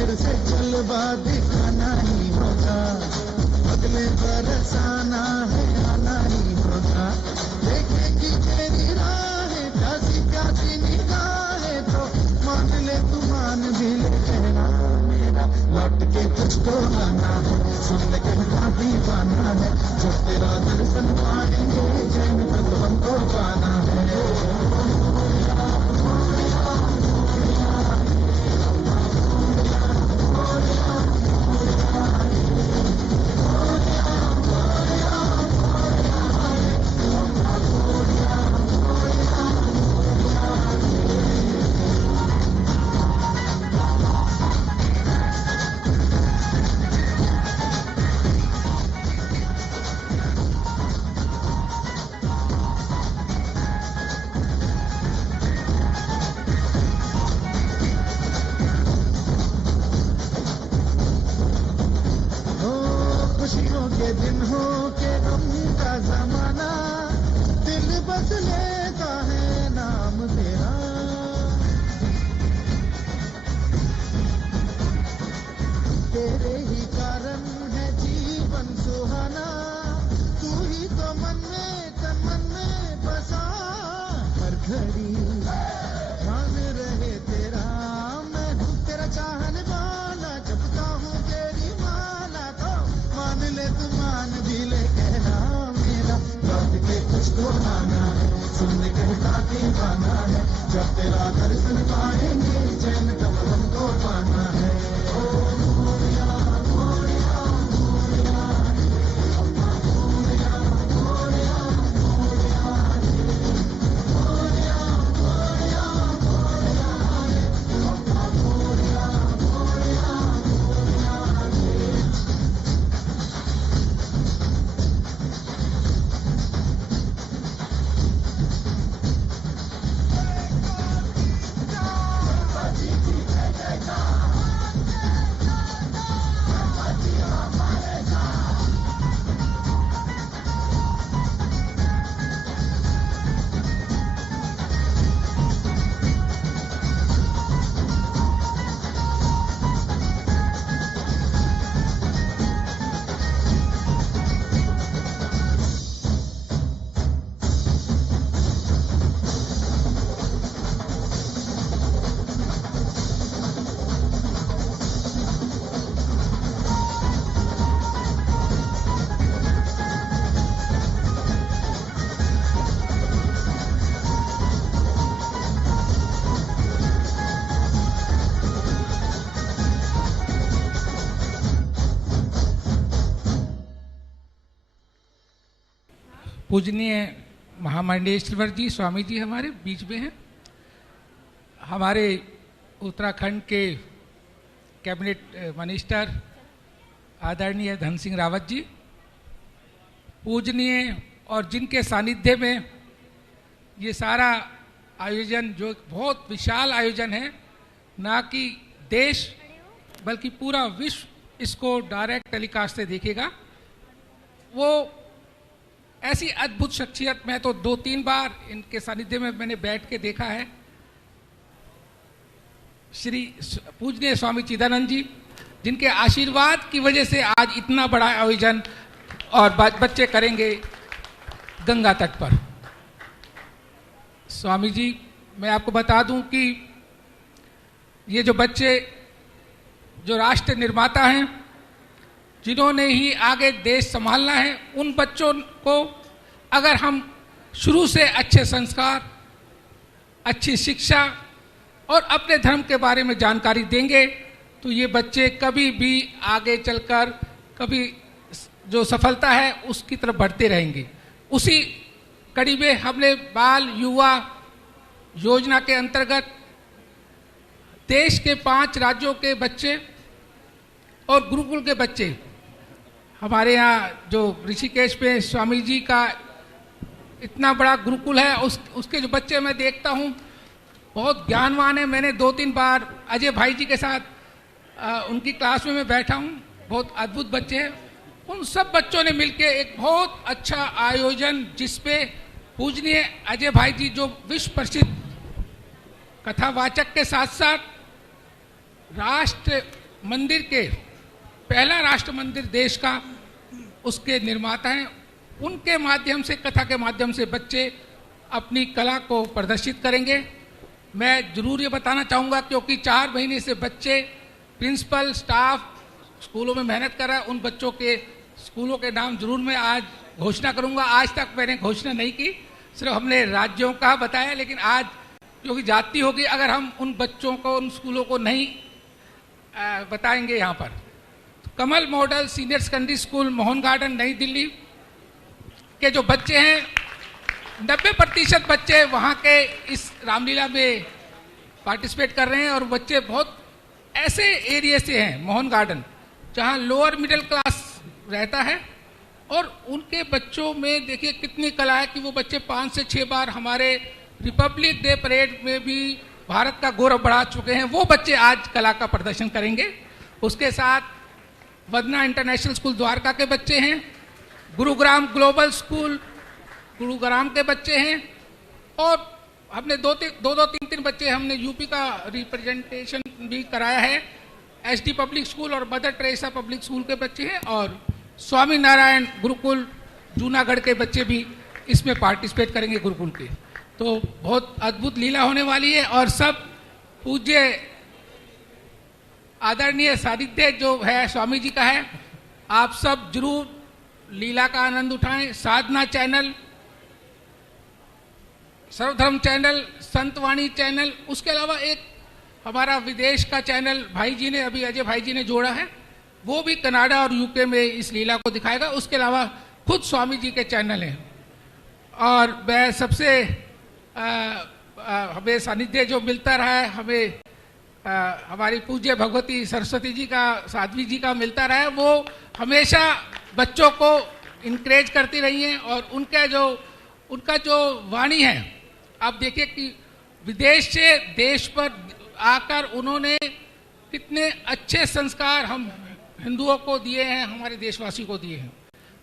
फिर से जलवा दिखाना ही होगा, अगले बरस आना है आना ही होगा। देखेगी तेरी राहें प्यासी प्यासी निगाहें तो मान ले तू मान भी ले कहना मेरा, लौट के तुझको आना है, सुन ले कहना दीवाना है, जब तेरा दर्शन पाएंगे जैन तक हमको पाना है। खुशियों के दिन हो के गम का जमाना, दिल बस लेता है नाम तेरा। तेरे ही कारण है जीवन सुहाना, तू ही तो मन में तन मन में बसा, हर घड़ी ध्यान रहे तेरा। मैं हूँ तेरा चाहने वाला, जपता हूँ तेरी माला तो मान ले तू मान भी ले कहना मेरा, लौट के तुझको आना है, सुन ले कहता दीवाना है, जब तेरा दर्शन पाएंगे चैन तब हमको पाना है। पूजनीय महामंडलेश्वर जी स्वामी जी हमारे बीच में हैं। हमारे उत्तराखंड के कैबिनेट मिनिस्टर आदरणीय धन सिंह रावत जी, पूजनीय और जिनके सानिध्य में ये सारा आयोजन जो बहुत विशाल आयोजन है, ना कि देश बल्कि पूरा विश्व इसको डायरेक्ट टेलीकास्ट से देखेगा, वो ऐसी अद्भुत शख्सियत। मैं तो 2-3 बार इनके सानिध्य में मैंने बैठ के देखा है। श्री पूजनीय स्वामी चिदानंद जी, जिनके आशीर्वाद की वजह से आज इतना बड़ा आयोजन और बच्चे करेंगे गंगा तट पर। स्वामी जी, मैं आपको बता दूं कि ये जो बच्चे जो राष्ट्र निर्माता हैं, जिन्होंने ही आगे देश संभालना है, उन बच्चों को अगर हम शुरू से अच्छे संस्कार, अच्छी शिक्षा और अपने धर्म के बारे में जानकारी देंगे तो ये बच्चे कभी भी आगे चलकर कभी जो सफलता है उसकी तरफ बढ़ते रहेंगे। उसी कड़ी में हमने बाल युवा योजना के अंतर्गत देश के 5 राज्यों के बच्चे और गुरुकुल के बच्चे, हमारे यहाँ जो ऋषिकेश में स्वामी जी का इतना बड़ा गुरुकुल है, उसके जो बच्चे मैं देखता हूँ बहुत ज्ञानवान है। मैंने 2-3 बार अजय भाई जी के साथ उनकी क्लास में मैं बैठा हूँ, बहुत अद्भुत बच्चे हैं। उन सब बच्चों ने मिलकर एक बहुत अच्छा आयोजन, जिसपे पूजनीय अजय भाई जी जो विश्व प्रसिद्ध कथावाचक के साथ साथ राष्ट्र मंदिर के पहला राष्ट्र मंदिर देश का उसके निर्माता हैं। उनके माध्यम से, कथा के माध्यम से बच्चे अपनी कला को प्रदर्शित करेंगे। मैं जरूर ये बताना चाहूँगा, क्योंकि 4 महीने से बच्चे, प्रिंसिपल, स्टाफ स्कूलों में मेहनत कर रहा है, उन बच्चों के स्कूलों के नाम जरूर मैं आज घोषणा करूँगा। आज तक मैंने घोषणा नहीं की, सिर्फ हमने राज्यों का बताया, लेकिन आज क्योंकि जाती होगी, अगर हम उन बच्चों को, उन स्कूलों को नहीं बताएंगे यहाँ पर। तो Kamal model senior secondary school, Mohan garden, New Delhi के जो बच्चे हैं, 90% बच्चे वहाँ के इस रामलीला में पार्टिसिपेट कर रहे हैं। और बच्चे बहुत ऐसे एरिया से हैं, मोहन गार्डन, जहाँ लोअर मिडिल क्लास रहता है, और उनके बच्चों में देखिए कितनी कला है कि वो बच्चे 5 से 6 बार हमारे रिपब्लिक डे परेड में भी भारत का गौरव बढ़ा चुके हैं। वो बच्चे आज कला का प्रदर्शन करेंगे। उसके साथ वदना इंटरनेशनल स्कूल द्वारका के बच्चे हैं, गुरुग्राम ग्लोबल स्कूल गुरुग्राम के बच्चे हैं, और हमने दो 3 बच्चे हमने यूपी का रिप्रेजेंटेशन भी कराया है। एसडी पब्लिक स्कूल और मदर टेरेसा पब्लिक स्कूल के बच्चे हैं, और स्वामी नारायण गुरुकुल जूनागढ़ के बच्चे भी इसमें पार्टिसिपेट करेंगे गुरुकुल के। तो बहुत अद्भुत लीला होने वाली है, और सब पूज्य आदरणीय सानिध्य जो है स्वामी जी का है। आप सब जरूर लीला का आनंद उठाएं। साधना चैनल, सर्वधर्म चैनल, संतवाणी चैनल, उसके अलावा एक हमारा विदेश का चैनल भाई जी ने, अभी अजय भाई जी ने जोड़ा है, वो भी कनाडा और यूके में इस लीला को दिखाएगा। उसके अलावा खुद स्वामी जी के चैनल हैं। और मैं सबसे हमें सानिध्य जो मिलता रहा है, हमें हमारी पूज्य भगवती सरस्वती जी का, साध्वी जी का मिलता रहा है, वो हमेशा बच्चों को इनकरेज करती रही हैं। और उनका जो वाणी है, आप देखिए कि विदेश से देश पर आकर उन्होंने कितने अच्छे संस्कार हम हिंदुओं को दिए हैं, हमारे देशवासी को दिए हैं।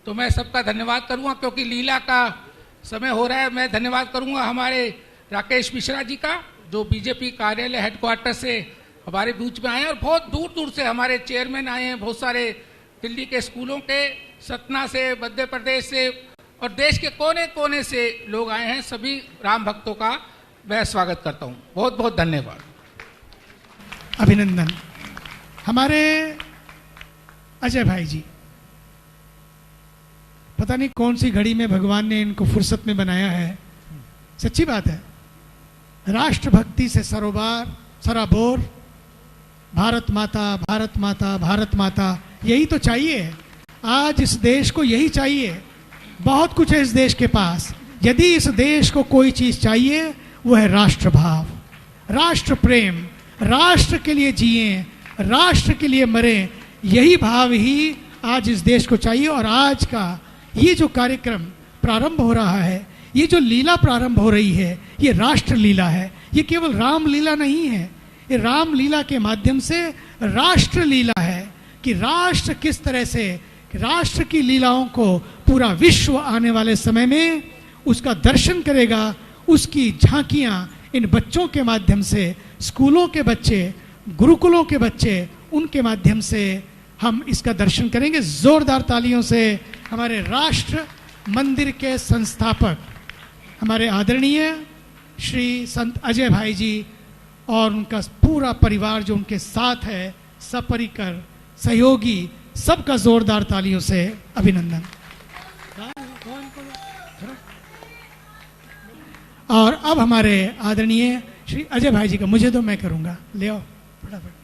तो मैं सबका धन्यवाद करूंगा, क्योंकि लीला का समय हो रहा है। मैं धन्यवाद करूंगा हमारे राकेश मिश्रा जी का, जो बीजेपी कार्यालय हेडक्वार्टर से हमारे बीच में आए हैं, और बहुत दूर दूर से हमारे चेयरमैन आए हैं, बहुत सारे दिल्ली के स्कूलों के, सतना से, मध्य प्रदेश से, और देश के कोने कोने से लोग आए हैं। सभी राम भक्तों का मैं स्वागत करता हूँ। बहुत बहुत धन्यवाद, अभिनंदन। हमारे अजय भाई जी, पता नहीं कौन सी घड़ी में भगवान ने इनको फुर्सत में बनाया है। सच्ची बात है, राष्ट्रभक्ति से सराबोर, भारत माता, भारत माता, भारत माता, यही तो चाहिए। आज इस देश को यही चाहिए। बहुत कुछ है इस देश के पास। यदि इस देश को कोई चीज चाहिए, वो है राष्ट्र भाव, राष्ट्र प्रेम, राष्ट्र के लिए जिए, राष्ट्र के लिए मरे। यही भाव ही आज इस देश को चाहिए। और आज का ये जो कार्यक्रम प्रारंभ हो रहा है, ये जो लीला प्रारंभ हो रही है, ये राष्ट्र लीला है। ये केवल राम लीला नहीं है, ये राम लीला के माध्यम से राष्ट्र लीला है कि राष्ट्र किस तरह से, राष्ट्र की लीलाओं को पूरा विश्व आने वाले समय में उसका दर्शन करेगा। उसकी झांकियां इन बच्चों के माध्यम से, स्कूलों के बच्चे, गुरुकुलों के बच्चे, उनके माध्यम से हम इसका दर्शन करेंगे। जोरदार तालियों से हमारे राष्ट्र मंदिर के संस्थापक, हमारे आदरणीय श्री संत अजय भाई जी और उनका पूरा परिवार जो उनके साथ है, सपरिकर सहयोगी, सबका जोरदार तालियों से अभिनंदन। और अब हमारे आदरणीय श्री अजय भाई जी का, मुझे तो मैं करूंगा, ले आओ फटाफट।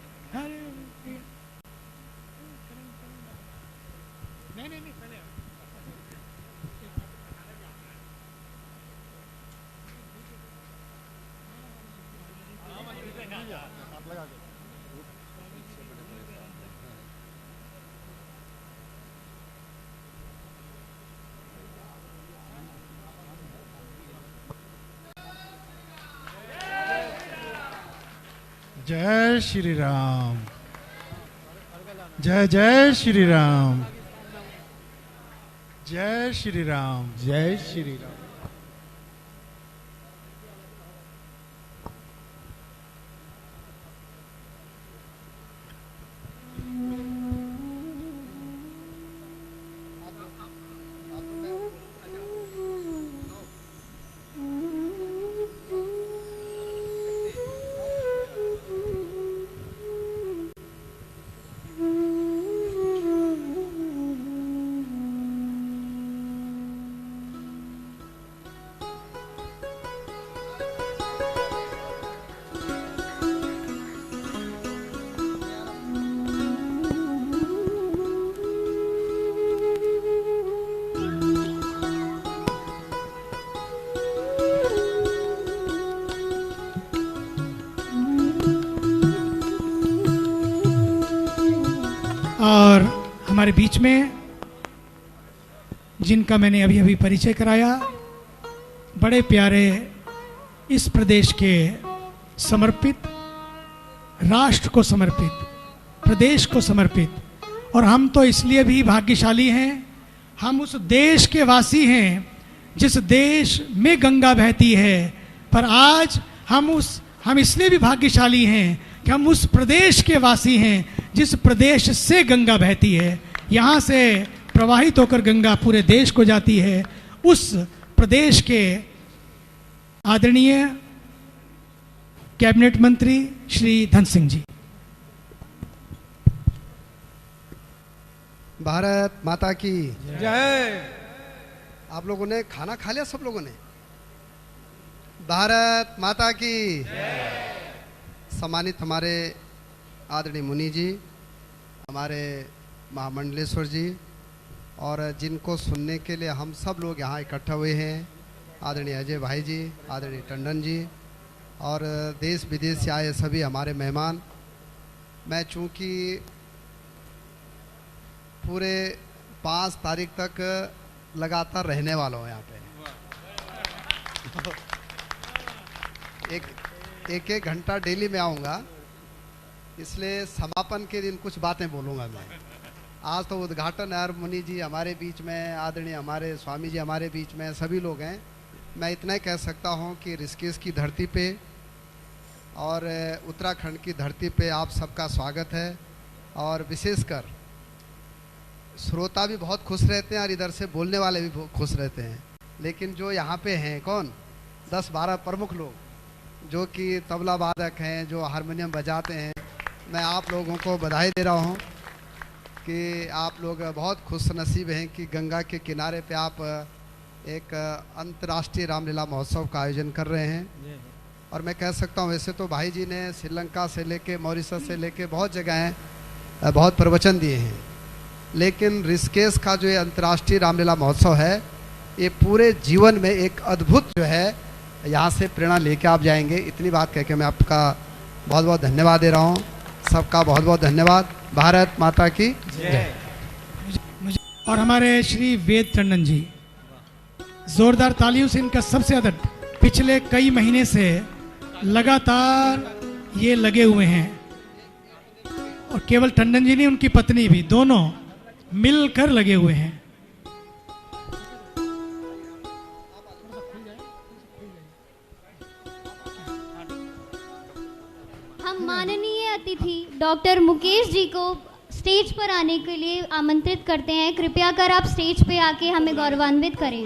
जय श्री राम, जय जय श्री राम, जय श्री राम, जय श्री राम। हमारे बीच में, जिनका मैंने अभी अभी परिचय कराया, बड़े प्यारे, इस प्रदेश के समर्पित, राष्ट्र को समर्पित, प्रदेश को समर्पित। और हम तो इसलिए भी भाग्यशाली हैं, हम उस देश के वासी हैं जिस देश में गंगा बहती है। पर आज हम इसलिए भी भाग्यशाली हैं कि हम उस प्रदेश के वासी हैं जिस प्रदेश से गंगा बहती है। यहाँ से प्रवाहित होकर गंगा पूरे देश को जाती है। उस प्रदेश के आदरणीय कैबिनेट मंत्री श्री धन सिंह जी। भारत माता की जय। आप लोगों ने खाना खा लिया? सब लोगों ने? भारत माता की सम्मानित हमारे आदरणीय मुनि जी, हमारे महामंडलेश्वर जी, और जिनको सुनने के लिए हम सब लोग यहाँ इकट्ठा हुए हैं, आदरणीय अजय भाई जी, आदरणीय टंडन जी, और देश विदेश से आए सभी हमारे मेहमान। मैं चूँकि पूरे 5 तारीख तक लगातार रहने वाला हूँ यहाँ पे, एक घंटा डेली में आऊँगा, इसलिए समापन के दिन कुछ बातें बोलूँगा मैं। आज तो उद्घाटन है और मुनि जी हमारे बीच में, आदरणीय हमारे स्वामी जी हमारे बीच में, सभी लोग हैं। मैं इतना ही कह सकता हूँ कि ऋषिकेश की धरती पे और उत्तराखंड की धरती पे आप सबका स्वागत है। और विशेषकर श्रोता भी बहुत खुश रहते हैं और इधर से बोलने वाले भी बहुत खुश रहते हैं। लेकिन जो यहाँ पे हैं कौन 10-12 प्रमुख लोग जो कि तबला वादक हैं, जो हारमोनियम बजाते हैं, मैं आप लोगों को बधाई दे रहा हूँ कि आप लोग बहुत खुश नसीब हैं कि गंगा के किनारे पे आप एक अंतर्राष्ट्रीय रामलीला महोत्सव का आयोजन कर रहे हैं। और मैं कह सकता हूँ वैसे तो भाई जी ने श्रीलंका से लेके मॉरिशस से लेके बहुत जगह बहुत प्रवचन दिए हैं, लेकिन ऋषिकेश का जो ये अंतर्राष्ट्रीय रामलीला महोत्सव है, ये पूरे जीवन में एक अद्भुत जो है यहाँ से प्रेरणा लेके आप जाएंगे। इतनी बात कह के मैं आपका बहुत बहुत धन्यवाद दे रहा हूँ। सबका बहुत बहुत धन्यवाद। भारत माता की जय। और हमारे श्री वेद टंडन जी, जोरदार तालियों से इनका सबसे ज्यादा पिछले कई महीने से लगातार ये लगे हुए हैं। और केवल टंडन जी नहीं, उनकी पत्नी भी, दोनों मिलकर लगे हुए हैं। हम माननीय अतिथि डॉक्टर मुकेश जी को स्टेज पर आने के लिए आमंत्रित करते हैं। कृपया कर आप स्टेज पे आके हमें गौरवान्वित करें।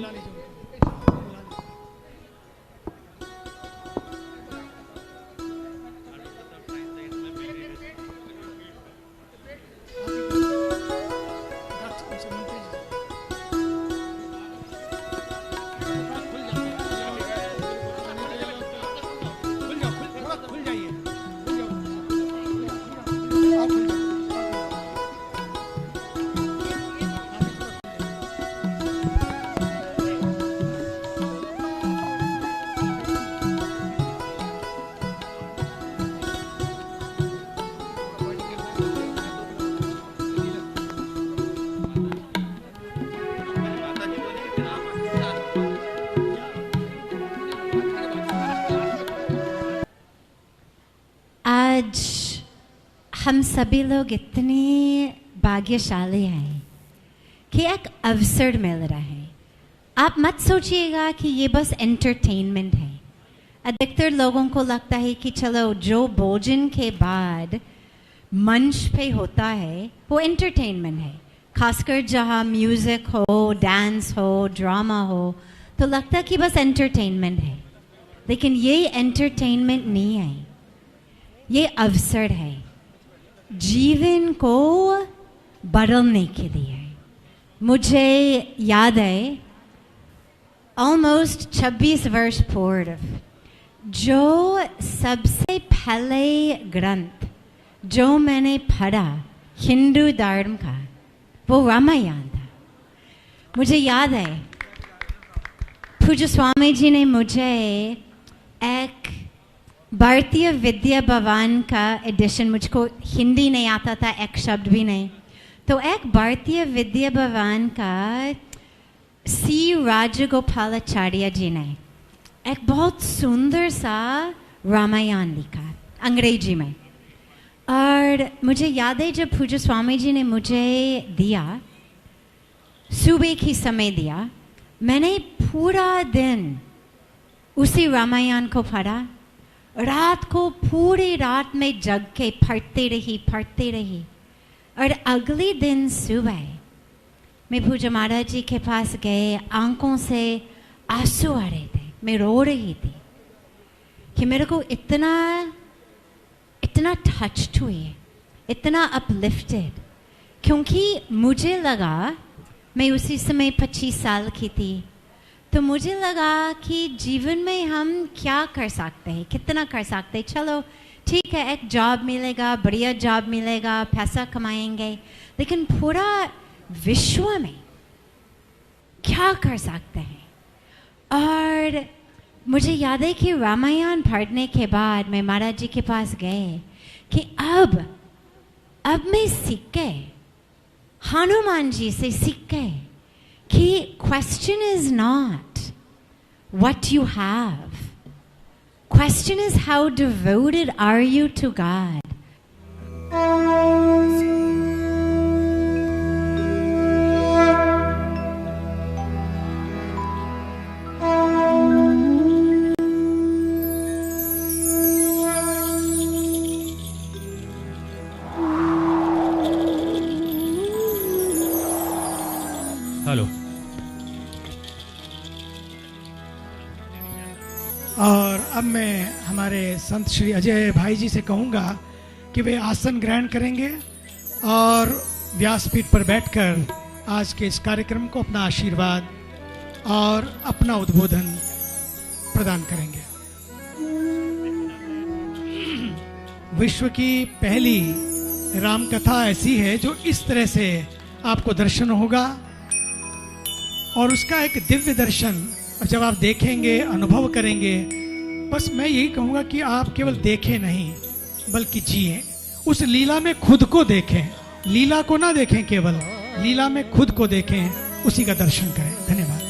आज हम सभी लोग इतने भाग्यशाली हैं कि एक अवसर मिल रहा है। आप मत सोचिएगा कि ये बस एंटरटेनमेंट है। अधिकतर लोगों को लगता है कि चलो जो भोजन के बाद मंच पे होता है वो एंटरटेनमेंट है, खासकर जहाँ म्यूज़िक हो, डांस हो, ड्रामा हो, तो लगता है कि बस एंटरटेनमेंट है। लेकिन ये एंटरटेनमेंट नहीं है, ये अवसर है जीवन को बदलने के लिए। मुझे याद है ऑलमोस्ट 26 वर्ष पूर्व जो सबसे पहले ग्रंथ जो मैंने पढ़ा हिंदू धर्म का वो रामायण था। मुझे याद है पूज्य स्वामी जी ने मुझे एक भारतीय विद्या भवन का एडिशन, मुझको हिंदी नहीं आता था, एक शब्द भी नहीं, तो एक भारतीय विद्या भवन का सी राजगोपालाचार्य जी ने एक बहुत सुंदर सा रामायण लिखा अंग्रेजी में। और मुझे याद है जब पूज्य स्वामी जी ने मुझे दिया, सुबह की समय दिया, मैंने पूरा दिन उसी रामायण को पढ़ा। रात को पूरी रात में जग के पढ़ते रही। और अगले दिन सुबह मैं पूज्य महाराज जी के पास गए, आंखों से आंसू आ रहे थे, मैं रो रही थी कि मेरे को इतना टच्ड हुई, इतना अपलिफ्टेड, क्योंकि मुझे लगा, मैं उसी समय 25 साल की थी, तो मुझे लगा कि जीवन में हम क्या कर सकते हैं, कितना कर सकते हैं। चलो ठीक है, एक जॉब मिलेगा, बढ़िया जॉब मिलेगा, पैसा कमाएंगे, लेकिन पूरा विश्व में क्या कर सकते हैं। और मुझे याद है कि रामायण पढ़ने के बाद मैं महाराज जी के पास गए कि अब मैं सीख गए, हनुमान जी से सीख गए कि question is not what you have, question is how devoted are you to God. Hello. और अब मैं हमारे संत श्री अजय भाई जी से कहूँगा कि वे आसन ग्रहण करेंगे और व्यासपीठ पर बैठकर आज के इस कार्यक्रम को अपना आशीर्वाद और अपना उद्बोधन प्रदान करेंगे। विश्व की पहली राम कथा ऐसी है जो इस तरह से आपको दर्शन होगा, और उसका एक दिव्य दर्शन, और जब आप देखेंगे, अनुभव करेंगे, बस मैं यही कहूँगा कि आप केवल देखें नहीं बल्कि जिए, उस लीला में खुद को देखें, लीला को ना देखें, केवल लीला में खुद को देखें, उसी का दर्शन करें। धन्यवाद।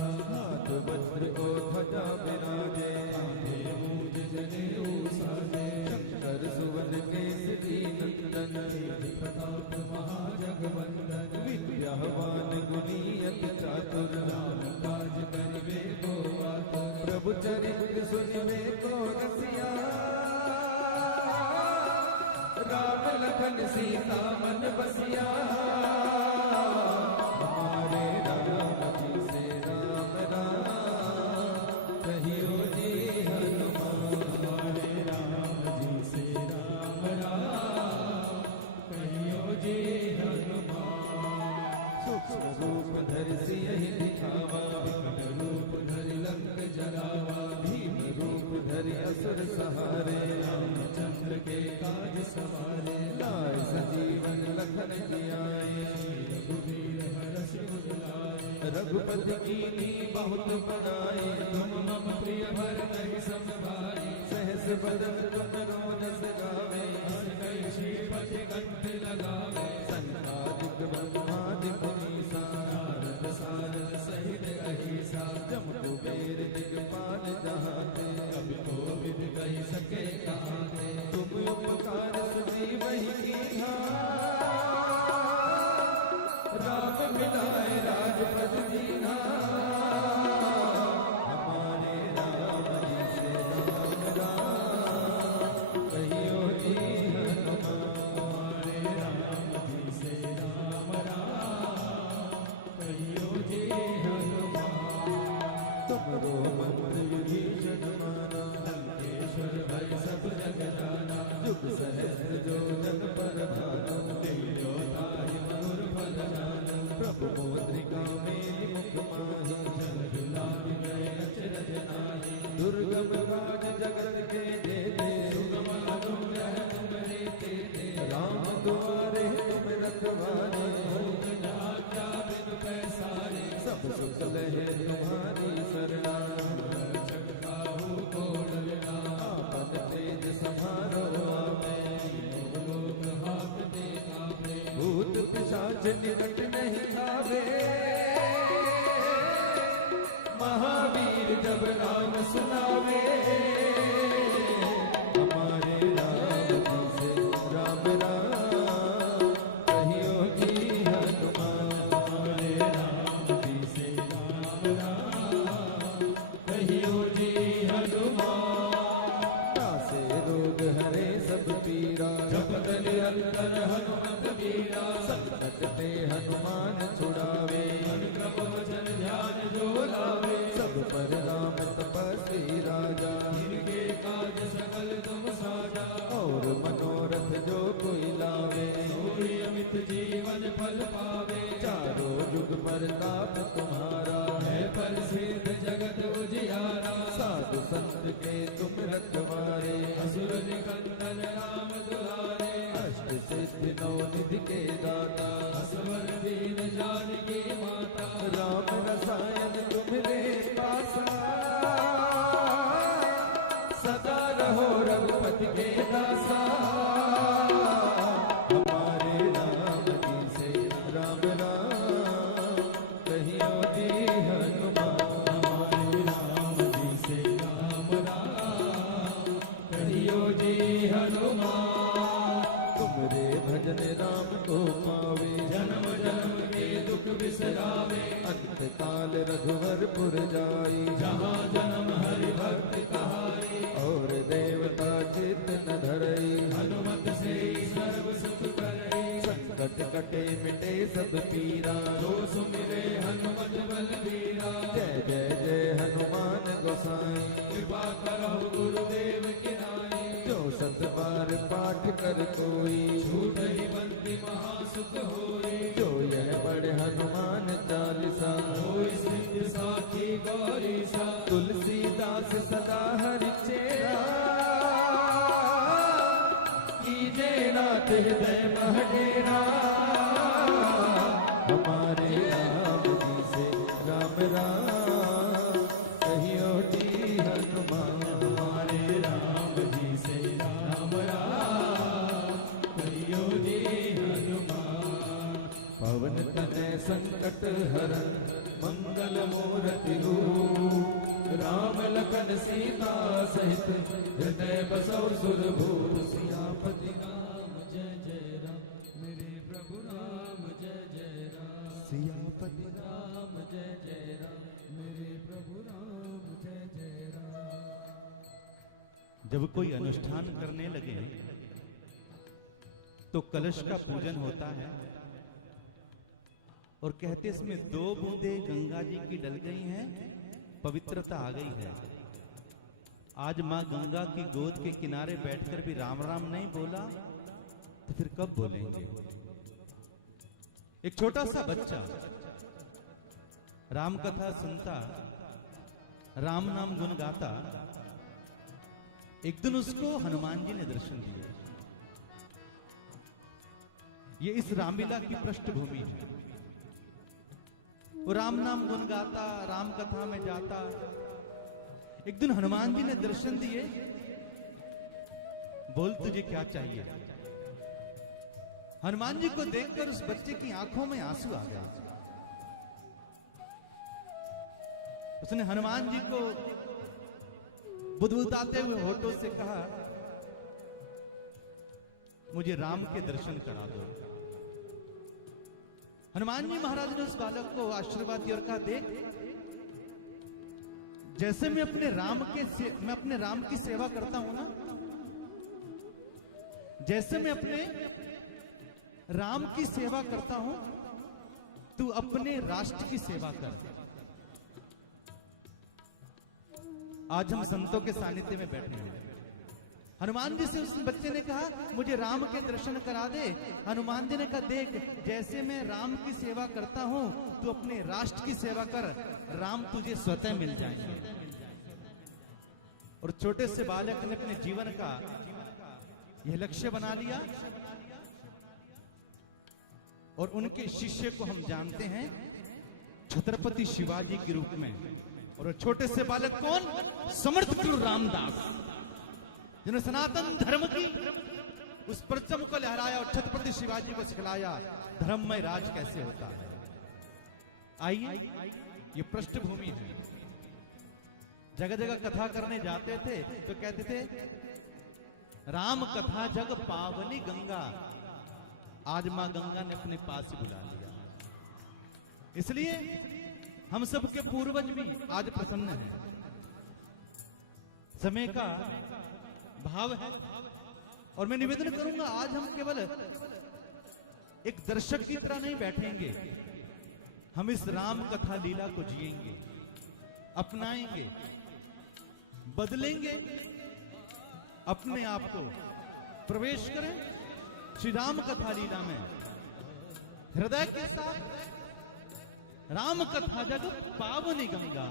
हाथ वज्र को ध्वजा विराजे मूज जनेऊ साजे शंकर सुवन केसरी नंदन प्रताप महाजगवंदन विद्यावान गुणी अति चातुर राम काज करिबे को आतुर प्रभु चरित्र सुनिबे को रसिया राम लखन सीता मन बसिया हमारे राम जी से राम राम कहियो जी हनुमान हमारे राम जी से राम राम कहियो जी हनुमान सूक्ष्म रूप धरि सियहि दिखावा विकट रूप धरि लंक जरावा भीम रूप धरि असुर सहारे रामचंद्र के काज सवारे लाए सजीवन लखन जियाए रघुवीर हरष उजलाए रघुपति कीन्ही बहुत बड़ाई तुम मम प्रिय भरतहि सम भाई सहस बदन तुम रोजस गावे हस कहि श्रीपति कंठ लगावे संकादिक ब्रह्मादिक मुनीसा नारद सारद सहित अहिसा जम कुबेर दिगपाल जहाते कवि कोविद कहि सके कहाते तुम उपकार सुनी वही कीन्हा राम मिलाए राजपद दीन्हा हमारे राम जी से राम राम कहियो जी हनुमान हमारे राम जी से राम राम कहियो जी हनुमान तुमरो मंत्र विभीषण माना लंकेश्वर भय सब जग जाना जुग सहस्र जो जग पर भानु तेजो ताहि मधुर फल जानु प्रभु मुद्रिका मेलि मुख माहि जग लाहि गए अचरज नाहि दुर्गम राज जगत के जेते सुगम अनुग्रह तुम्हारे तेते राम द्वारे तुम रखवारे भूत आज्ञा बिनु पैसारे सब सुख लहे तुम्हारी सरना रक्षक काहू को डरना आपन तेज समारो आपे लोक हाथ दे कापे भूत पिशाच निकट नहीं आवे महावीर जब नाम सुनावे हमारे राम जी से राम राम कहियो जी हनुमान हमारे राम जी से राम राम कहियो जी हनुमान नासे रोग हरे सब पीरा जपत निरंतर हनुमत वीरा संकट ते हनुमान छुड़ावे अनुग्रह वचन ध्यान जो लावे सब पर राम तपस्वी राजा इनके काज सकल तुम साजा और मनोरथ जो कोई लावे सोई अमित जीवन फल पावे चारों जुग परताप तुम्हारा है प्रसिद्ध जगत उजियारा साधु संत के तुम रखवारे असुर निकंदन राम दुलारे अष्ट सिद्धि नौ निधि के दाता असवर दीन जानकी माता राम रसायन तुम्हारे पासा सदा रहो रघुपति के दासा हमारे राम जी से राम राम कहियो जी हनुमान हमारे राम जी से राम राम कहियो जी हनुमान तुमरे भजन राम को पावे जन्म जन्म के दुख बिसरावे अंत काल रघुवरपुर जाई जहाँ जन्म हरि भक्त कहाई और देवता चित्त न धरई हनुमत से सर्व सुख करई संकट कटे मिटे सब पीरा जो सुमिरे हनुमत बलबीरा जय जय जय हनुमान गोसाई कृपा करो गुरुदेव की नाई जो सत बार पाठ कर कोई छूट ही बंदी महासुख होई जो यह बड़े हनुमान चालीसा होई सिद्ध साखी गौरी सा तुलसीदास सदा हरि चेरा कीजे नाथ हृदय महडेरा हमारे राम जी से राम राम कहियो जी हनुमान हमारे राम जी से राम राम कहियो जी हनुमान पवन तनय संकट हरन मंगल मूर्ति लखन सीता सहित हृदय बसौ सुरभूत सियापति राम जय जय राम मेरे प्रभु राम जय जय राम सियापति राम जय जय राम मेरे प्रभु राम जय जय राम। जब कोई अनुष्ठान करने लगे तो कलश का पूजन होता है और कहते इसमें 2 बूंदे गंगा जी की डल गई हैं, पवित्रता आ गई है। आज मां गंगा की गोद के किनारे बैठकर भी राम राम नहीं बोला तो फिर कब बोलेंगे? एक छोटा सा बच्चा राम कथा सुनता, राम नाम गुण गाता। एक दिन उसको हनुमान जी ने दर्शन दिए। ये इस रामलीला की पृष्ठभूमि है। वो राम नाम गुण गाता, राम कथा में जाता। एक दिन हनुमान जी ने दर्शन दिए। बोल तुझे क्या चाहिए? हनुमान जी को देखकर उस बच्चे की आंखों में आंसू आ गए। उसने हनुमान जी को बुदबुदाते हुए होठों से कहा, मुझे राम के दर्शन करा दो। हनुमान जी महाराज ने उस बालक को आशीर्वाद दिया और कहा, देख, जैसे मैं अपने राम की सेवा करता हूं ना, जैसे मैं अपने राम की सेवा करता हूं, तू अपने राष्ट्र की सेवा कर। आज हम संतों के सानिध्य में बैठे हैं। हनुमान जी से उस बच्चे ने कहा, मुझे राम के दर्शन करा दे। हनुमान जी ने कहा, देख, जैसे मैं राम की सेवा करता हूं, तू अपने राष्ट्र की सेवा कर, राम तुझे स्वतः मिल जाएंगे। और छोटे से बालक ने अपने जीवन का यह लक्ष्य बना लिया। और उनके शिष्य को हम जानते हैं छत्रपति शिवाजी के रूप में। और छोटे से बालक कौन? समर्थ गुरु रामदास, जिन्होंने सनातन धर्म की उस परचम को लहराया और छत्रपति शिवाजी को सिखलाया धर्ममय राज कैसे होता है। आइए, ये पृष्ठभूमि है। जगह जगह कथा करने जाते थे तो कहते थे, राम कथा जग पावनी गंगा। आज मां गंगा ने अपने पास ही बुला लिया। इसलिए हम सबके पूर्वज भी आज प्रसन्न हैं। समय का भाव है। और मैं निवेदन करूंगा, आज हम केवल एक दर्शक की तरह नहीं बैठेंगे, हम इस राम कथा लीला को जिएंगे, अपनाएंगे, बदलेंगे, अपने आप को प्रवेश करें श्री राम कथा लीला में हृदय के साथ। राम कथा जग पावनी गंगा।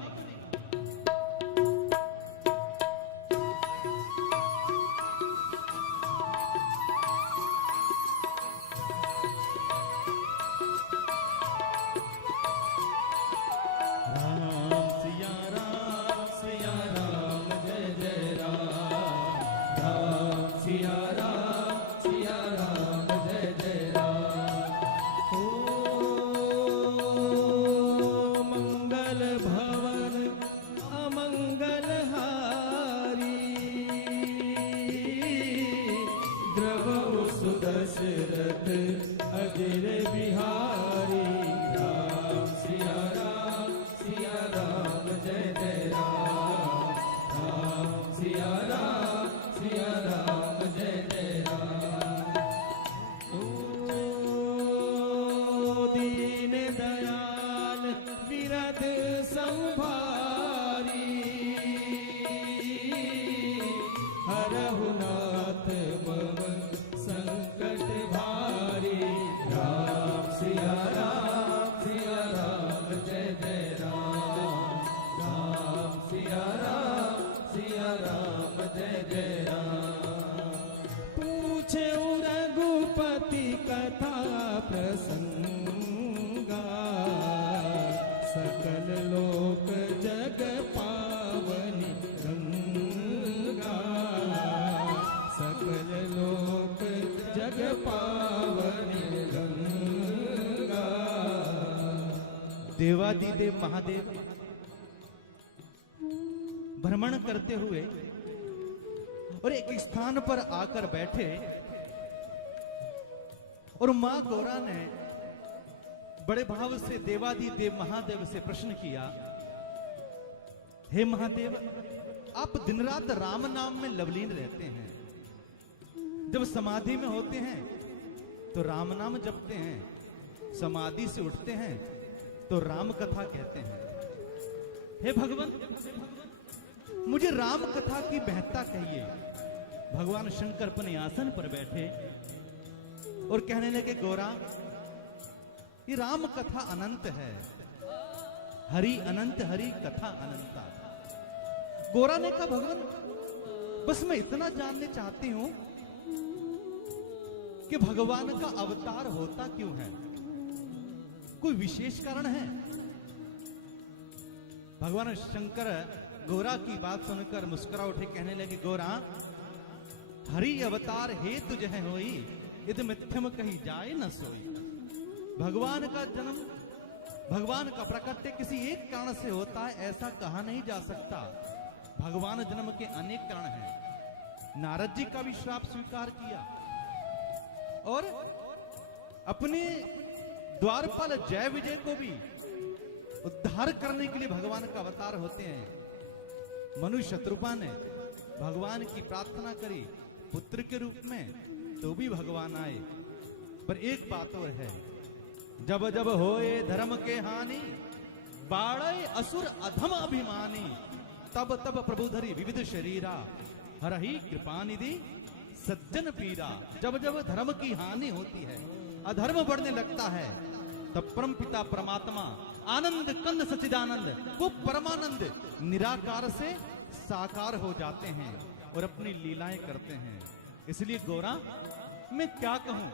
प्रसंगा सकल लोक जग पावनी गंगा, सकल लोक जग पावनी गंगा। देवादिदेव महादेव भ्रमण करते हुए और एक स्थान पर आकर बैठे और मां गौरा ने बड़े भाव से देवादिदेव महादेव से प्रश्न किया, हे महादेव, आप दिन रात राम नाम में लवलीन रहते हैं, जब समाधि में होते हैं तो राम नाम जपते हैं, समाधि से उठते हैं तो राम कथा कहते हैं। हे भगवान, मुझे राम कथा की महत्ता कहिए। भगवान शंकर अपने आसन पर बैठे और कहने लगे, गौरा, ये राम कथा अनंत है, हरि अनंत, हरि कथा अनंता। गौरा ने कहा, भगवान, बस मैं इतना जानने चाहती हूं कि भगवान का अवतार होता क्यों है, कोई विशेष कारण है? भगवान शंकर गौरा की बात सुनकर मुस्कुरा उठे, कहने लगे, गौरा, हरि अवतार हेतु जह होई, इद मिथ्यम कही जाए न सोई। भगवान का जन्म, भगवान का प्रकट्य किसी एक कारण से होता है, ऐसा कहा नहीं जा सकता। भगवान जन्म के अनेक कारण हैं। नारद जी का भी श्राप स्वीकार किया और अपने द्वारपाल जय विजय को भी उद्धार करने के लिए भगवान का अवतार होते हैं। मनु शत्रुपा ने भगवान की प्रार्थना करी पुत्र के रूप में, तो भी भगवान आए। पर एक बात और है, जब जब होए धर्म के हानि, बाड़े असुर अधम अभिमानी, तब तब प्रभु धरी विविध शरीरा, हरहि कृपा निधि सज्जन पीरा। जब जब धर्म की हानि होती है, अधर्म बढ़ने लगता है, तब परम पिता परमात्मा आनंद कंद सच्चिदानंद वो परमानंद निराकार से साकार हो जाते हैं और अपनी लीलाएं करते हैं। इसलिए गौरा, मैं क्या कहूं,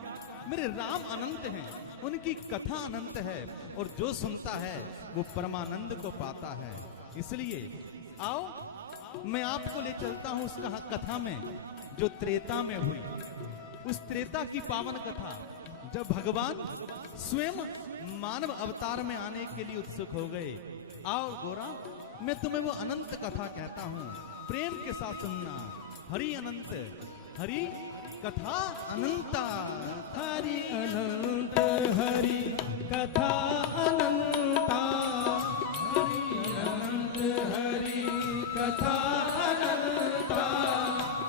मेरे राम अनंत हैं, उनकी कथा अनंत है और जो सुनता है वो परमानंद को पाता है। इसलिए आओ, मैं आपको ले चलता हूं उस कथा में जो त्रेता में हुई, उस त्रेता की पावन कथा, जब भगवान स्वयं मानव अवतार में आने के लिए उत्सुक हो गए। आओ गौरा, मैं तुम्हें वो अनंत कथा कहता हूं, प्रेम के साथ सुनना। हरि अनंत, हरि कथा अनंता, हरि अनंत, हरि कथा अनंता, हरि अनंत, हरि कथा अनंता।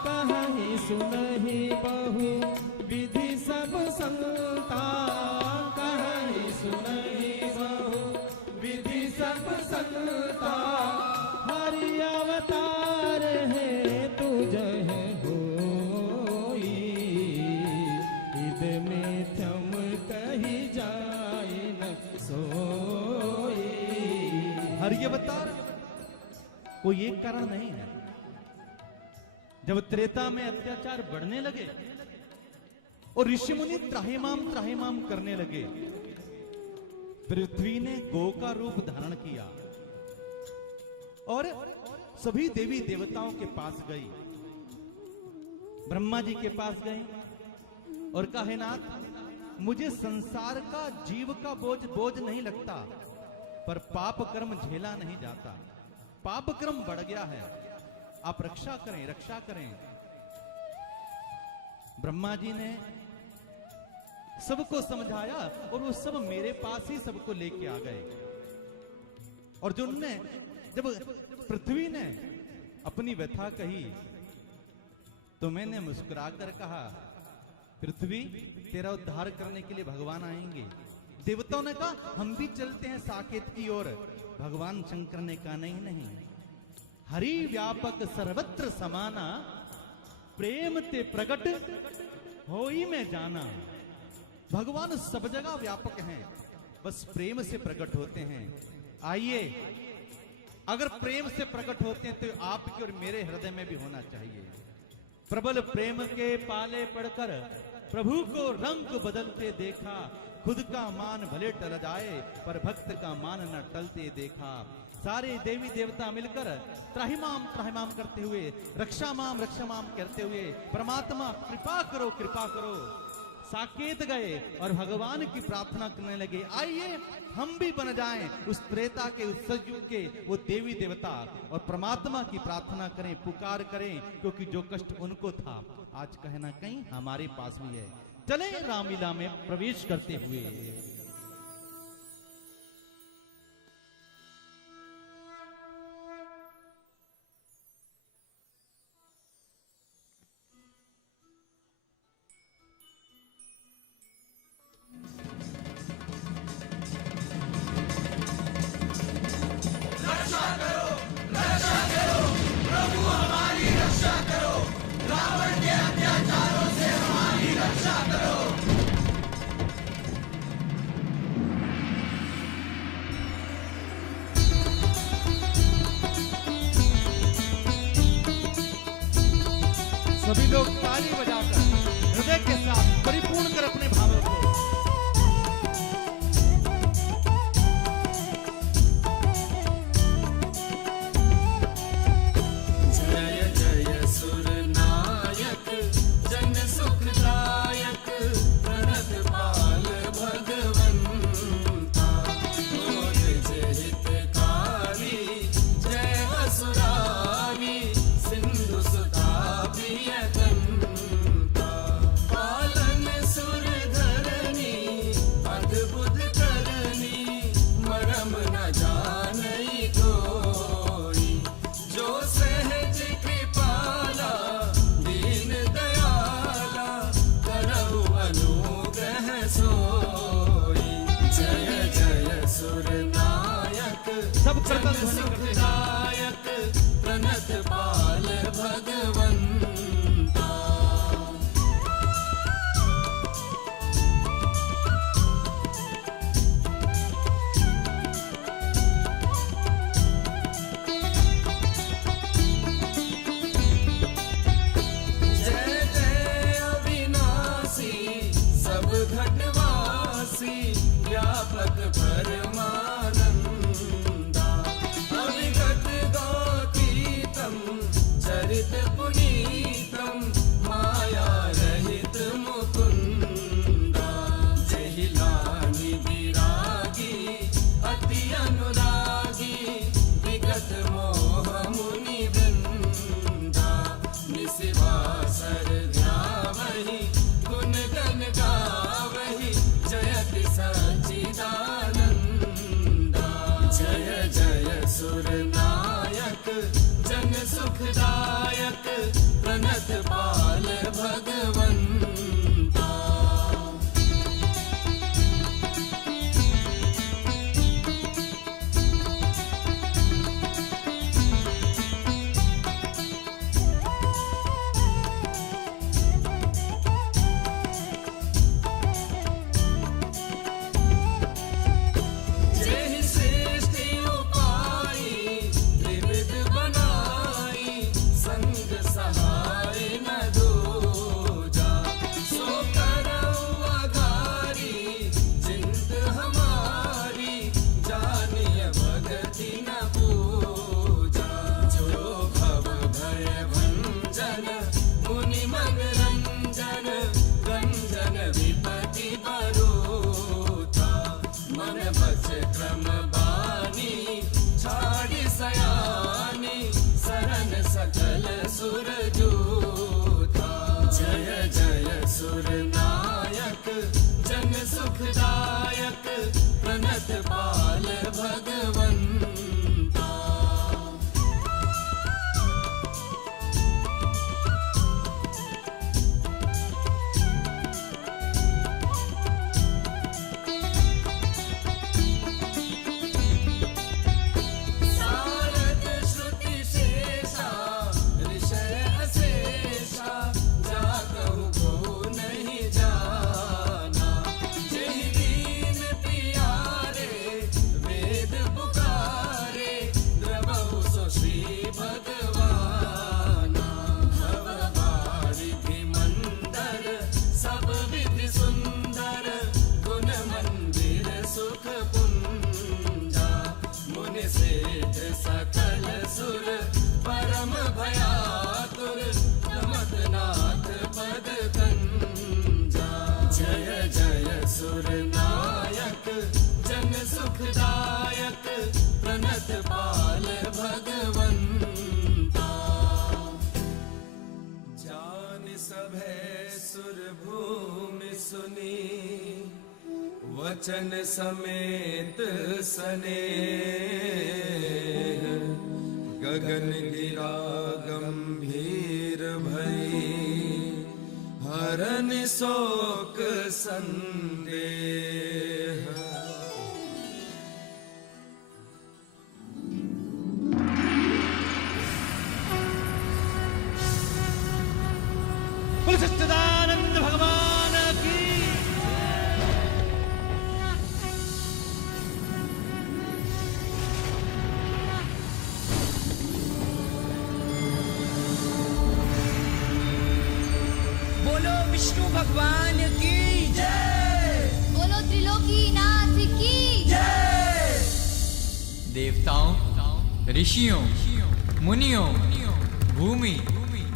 कहीं सुनहि बहु विधि सब संता, कहीं सुनहि बहु विधि सब संता। हरि अवतार है तुझ है होई, इद में थम कही जाए न सोई। हरि अवतार कोई एक कारण नहीं है। जब त्रेता में अत्याचार बढ़ने लगे और ऋषि मुनि त्राहिमाम करने लगे, पृथ्वी ने गौ का रूप धारण किया और सभी देवी देवताओं के पास गई। ब्रह्मा जी के पास गई और कहे, नाथ, मुझे संसार का जीव का बोझ नहीं लगता, पर पाप कर्म झेला नहीं जाता, पाप कर्म बढ़ गया है, आप रक्षा करें, रक्षा करें। ब्रह्मा जी ने सबको समझाया और वो सब मेरे पास ही सबको लेके आ गए। और जो उनने, जब पृथ्वी ने अपनी व्यथा कही तो मैंने मुस्कुराकर कहा, पृथ्वी, तेरा उद्धार करने के लिए भगवान आएंगे। देवताओं ने कहा, हम भी चलते हैं साकेत की ओर। भगवान शंकर ने कहा, नहीं, हरि व्यापक सर्वत्र समाना, प्रेम ते प्रकट होई में जाना। भगवान सब जगह व्यापक हैं, बस प्रेम से प्रकट होते हैं। आइए, अगर प्रेम से प्रकट होते हैं तो आपके और मेरे हृदय में भी होना चाहिए। प्रबल प्रेम के पाले पड़कर प्रभु को रंग बदलते देखा, खुद का मान भले टल जाए पर भक्त का मान न टलते देखा। सारे देवी देवता मिलकर त्राहिमाम करते हुए, रक्षा माम करते हुए, परमात्मा कृपा करो, कृपा करो। साकेत गए और भगवान की प्रार्थना करने लगे, आइए हम भी बन जाएं उस त्रेता के, उस सतयुग के वो देवी देवता और परमात्मा की प्रार्थना करें, पुकार करें, क्योंकि जो कष्ट उनको था आज कहीं ना कहीं हमारे पास भी है। चले रामलीला में प्रवेश करते हुए। सभी लोग ताली बजाकर हृदय के साथ परिपूर्ण कर अपने भावों को। जय जय सुर नायक जन सुखदायक प्रणत पाल भगवंता, बोध जय हितकारी जय असुरारी सिंधु सुता प्रियतंता, पालन सुर धरनी अद्भुत करनी मरम न जानई कोई, जो सहज कृपाला दीन दयाला करहु अनुग्रह सोई। जय जय सुर नायक सब करतल ध्वनि करते हैं। सुखदायक प्रणत पाल भगवंता। जय जय अविनाशी सब घटवासी व्यापक परमानंदा, अविगत गौतीतम चरित पुनीतम माया रहित मुकुंदा, जहि लानि विरागी अति अनुरागी विगत मोह मुनि वृंदा, निशिवासर ध्यावहि गुण गण गावहि जयति सच्चिदानंदा। जय जय सुर नायक जन सुखदायक प्रणत पाल भगवंता। जेहि सृष्टि उपाई त्रिविध बनाई, संग सहाय न दूजा, सो करऊ अघारी चिंत हमारी, जानिय भगति न पूजा, जो भव भय भंजन मुनि मन रंजन, रंजन विपति बरूथा, मन बच क्रम बानी छाड़ी सयानी, शरण सकल सुर जूथा। जय जय सुर नायक जन सुखदायक प्रणत पाल भगवंता। सारद श्रुति शेषा ऋषय अशेषा, जाकहु को नहीं जाना, जेहि दीन प्यारे वेद पुकार सुखदायक प्रणत पाल भगवंता। जान सभै सुर भूमि सुनी वचन समेत स्नेह। गगन गिरा गंभीर भई हरन शोक संदेह। बोल सच्चिदानंद भगवान की। बोलो विष्णु भगवान की जय। बोलो त्रिलोकीनाथ की जय। देवताओं, ऋषियों, मुनियों, भूमि,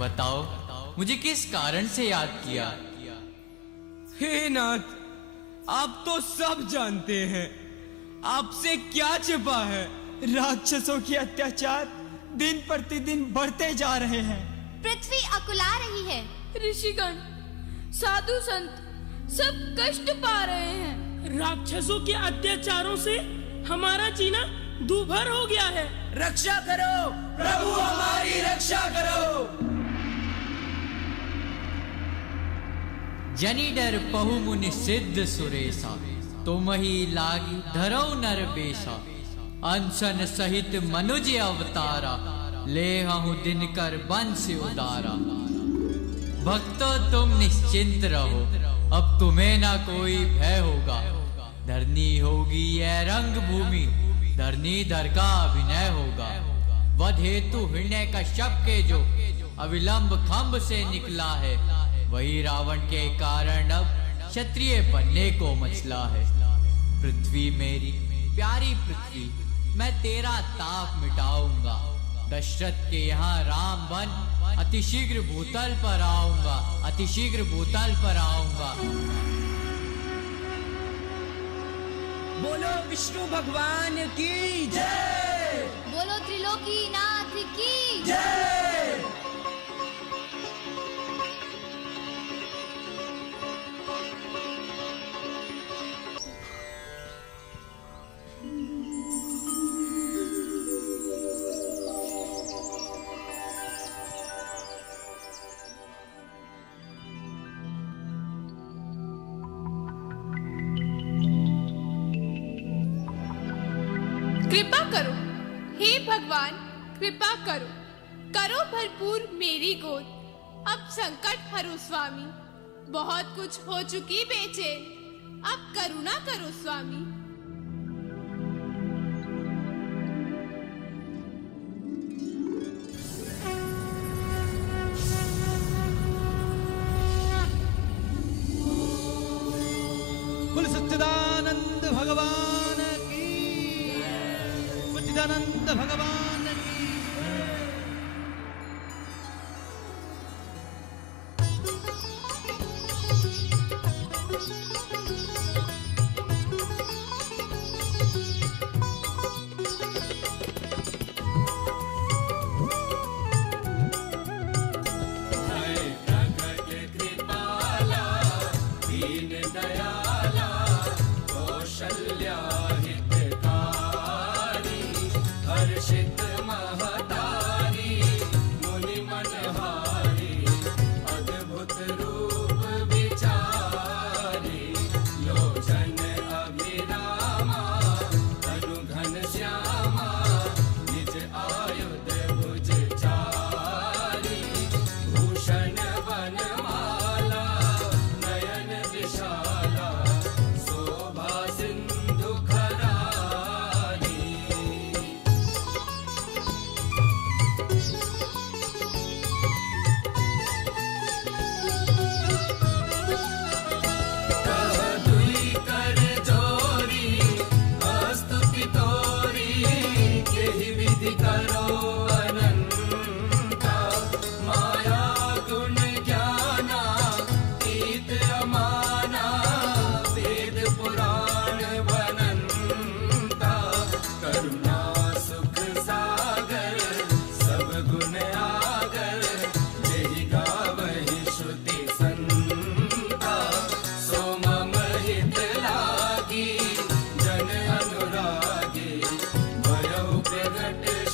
बताओ मुझे किस कारण से याद किया? हे नाथ, आप तो सब जानते हैं, आपसे क्या छिपा है। राक्षसों की अत्याचार दिन प्रतिदिन बढ़ते जा रहे हैं। पृथ्वी अकुला रही है। ऋषिगण, साधु संत सब कष्ट पा रहे हैं। राक्षसों के अत्याचारों से हमारा जीना दूभर हो गया है। रक्षा करो प्रभु, हमारी रक्षा करो। जनि डर पहु मुनि सिद्ध सुरेसा, तुम ही लागी धरो नर बेसा। अनशन सहित मनुज अवतारा, ले हूँ दिन कर बंस उदारा। भक्तो तुम निश्चिंत रहो, अब तुम्हें ना कोई भय होगा। धरनी होगी यह रंग भूमि, धरनी धर का अभिनय होगा। वध हेतु हिरण्य कश्यप के जो अविलंब खंभ से निकला है, वही रावण के कारण अब क्षत्रिय बनने को मचला है। पृथ्वी मेरी प्यारी पृथ्वी, मैं तेरा ताप मिटाऊंगा। दशरथ के यहाँ राम बन अतिशीघ्र भूतल पर आऊंगा, अतिशीघ्र भूतल पर आऊंगा। बोलो विष्णु भगवान की जय। बोलो त्रिलोकीनाथ की जय। कृपा करो हे भगवान, कृपा करो, करो भरपूर मेरी गोद। अब संकट हरो स्वामी, बहुत कुछ हो चुकी बेचैन, अब करुणा करो स्वामी। बोल सच्चिदानंद भगवान की। सच्चिदानंद भगवान की।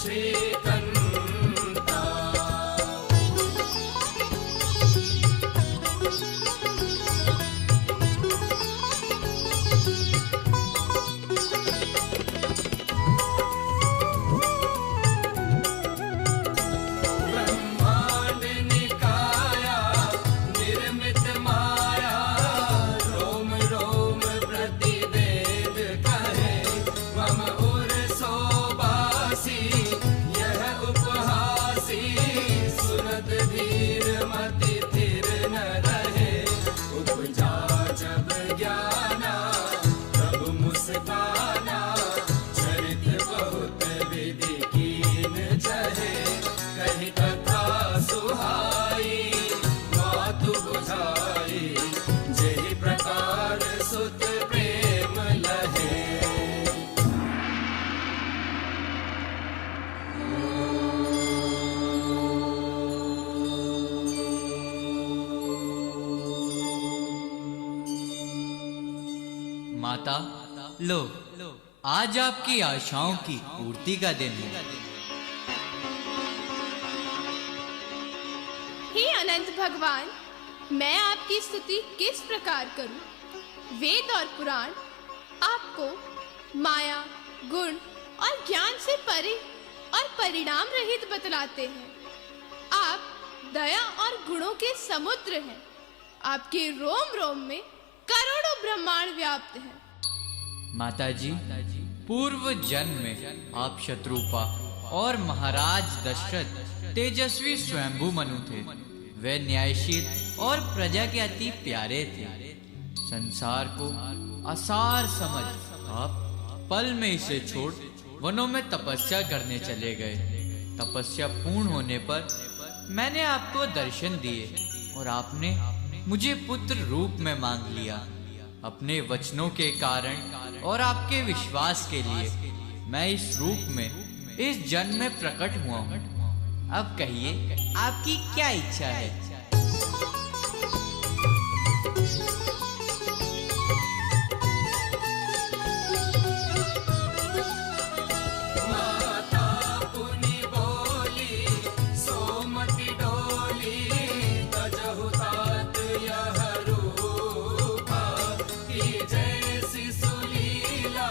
श्रीकंता ब्रह्मांड निकाया निर्मित माया रोम रोम प्रतिवेद कहे मम उर सोबासी यह उपहासी सुनत धीर मति थिर न रहे उपजा जब ज्ञाना तब मुस्काना चरित बहुत विधि कीन चहे कही कथा सुहाई मातु बुझाई जेहि प्रकार सुत प्रेम लहे माता लो आज आपकी आशाओं की पूर्ति का दिन है। हे अनंत भगवान, मैं आपकी स्तुति किस प्रकार करूं? वेद और पुराण आपको माया, गुण और ज्ञान से परे और परिणाम रहित बतलाते हैं। आप दया और गुणों के समुद्र हैं। आपके रोम रोम में करोड़ों ब्रह्मांड व्याप्त हैं। माता जी, पूर्व जन्म में आप शत्रुपा और महाराज दशरथ तेजस्वी स्वयंभू मनु थे। वे न्यायशील और प्रजा के अति प्यारे थे। संसार को असार समझ आप पल में इसे छोड़ वनों में तपस्या करने चले गए। तपस्या पूर्ण होने पर मैंने आपको दर्शन दिए और आपने मुझे पुत्र रूप में मांग लिया। अपने वचनों के कारण और आपके विश्वास के लिए मैं इस रूप में इस जन्म में प्रकट हुआ हूँ। अब कहिए आपकी क्या इच्छा है? माता पुनि बोली सोमति डोली तजहु तात यह रूपा की जैसी सुलीला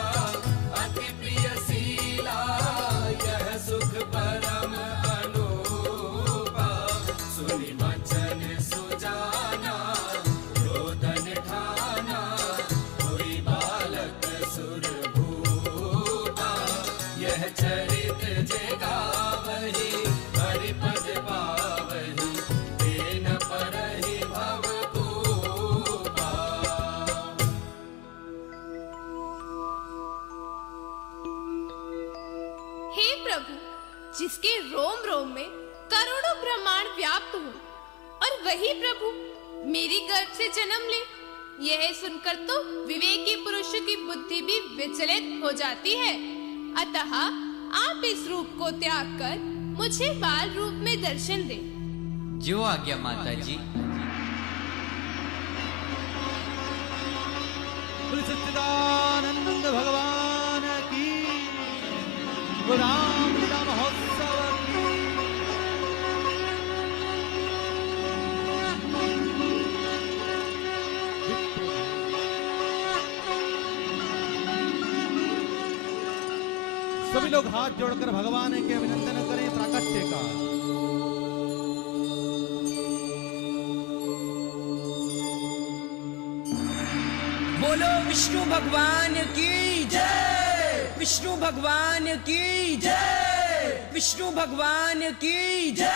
अति प्रिय शीला यह सुख परम अनूपा सुनि वचन सुजाना रोदन ठाना कोई बालक सुर भूपा यह चरित जगावहि हरिपद पावहि तेन परहि भवकूपा हे प्रभु, जिसके रोम रोम में करोड़ों ब्रह्मांड व्याप्त हो और वही प्रभु मेरी गर्भ से जन्म ले, यह सुनकर तो विवेकी पुरुष की बुद्धि भी विचलित हो जाती है। अतः आप इस रूप को त्याग कर मुझे बाल रूप में दर्शन दें। जो आज्ञा माता जी। बोले सच्चिदानंद भगवान की, रामलीला महोत्सव की। सभी लोग हाथ जोड़कर भगवान के अभिनंदन करें प्राकट्य का। बोलो विष्णु भगवान की जय, विष्णु भगवान की जय, विष्णु भगवान की जय।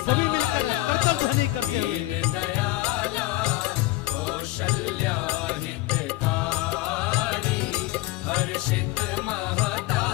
सभी मिलकर करतब ध्वनि करते हुए दयाला कौशल्या हितकारी हर्षित महता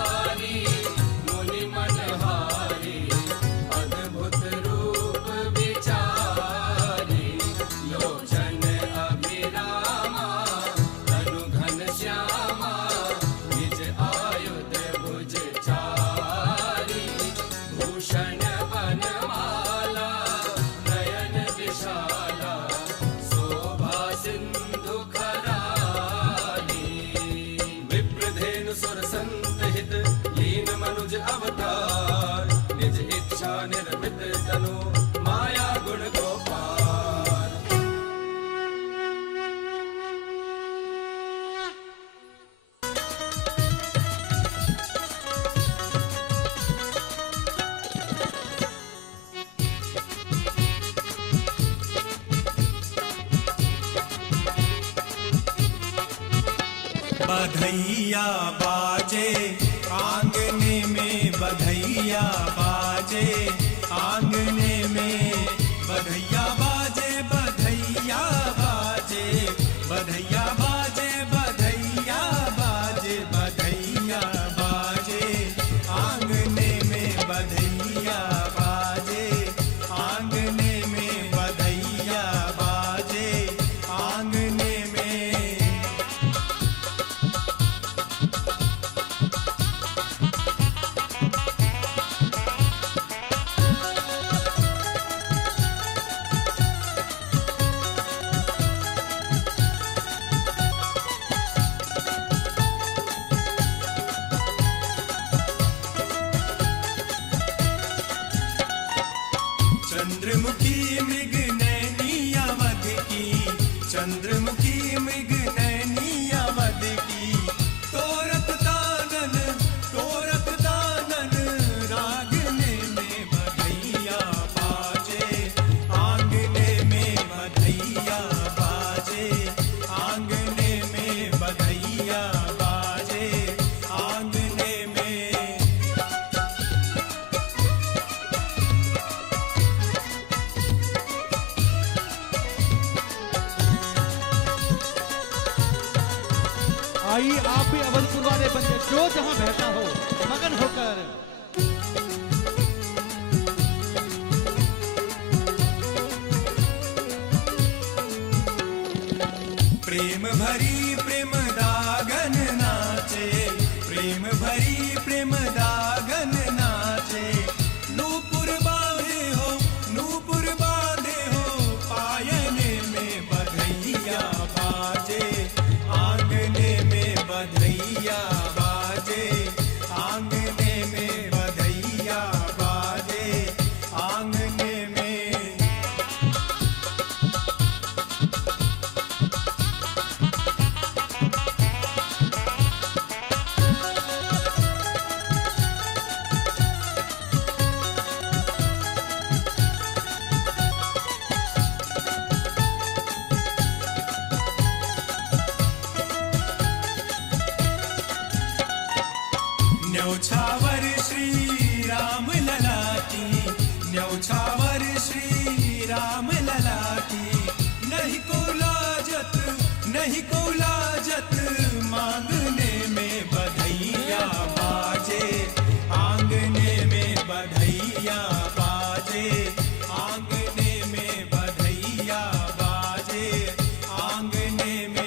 बधैया बाजे आंगने में, बधैया बाजे आंगने में, बधैया बाजे, बधैया बाजे, बधैया बाजे, बधैया बाजे, बधैया बाजे आंगने में, बधैया बाजे आंगने में, बधैया बाजे आंगने में। चंद्रमुखी मृग नैनी अवध की, चंद्रमुखी मृग नैनी अवध की, तोरक दानन रागने में, बधैया बाजे आंगने में, बधैया बाजे आंगने में, बधैया बाजे आंगने में। आइए आप भी अवधपुर वाले बन जाए, जो जहां बहता हो मगन होकर। प्रेम भरी प्रेम दागन नाचे, प्रेम भरी प्रेम दागन नाचे, नूपुर बांधे हो, नूपुर बांधे हो पायने में, बधैया बाजे आंगने में, बधैया बाजे आंगने में, बधैया बाजे आंगने में। न्यौछावर श्री राम ललाटी, न्यौछावर श्री राम ललाटी, नहीं को लाजत, नहीं को लाजत मांगने में, बधैया बाजे आंगने में, बधैया बाजे आंगने में, बधैया बाजे आंगने में।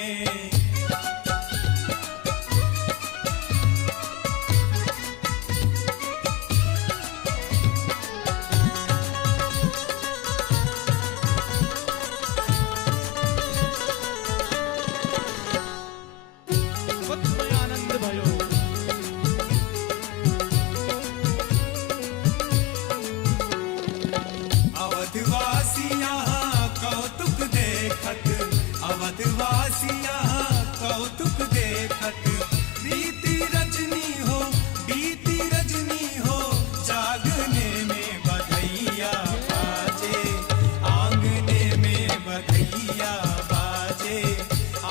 आनंद भयो। अवधवासी यहाँ कौतुक देखत, अवधवासी यहाँ कौतुक देखत, बीती रजनी हो, बीती रजनी हो जागने में, बधैया बाजे आंगने में, बधैया बाजे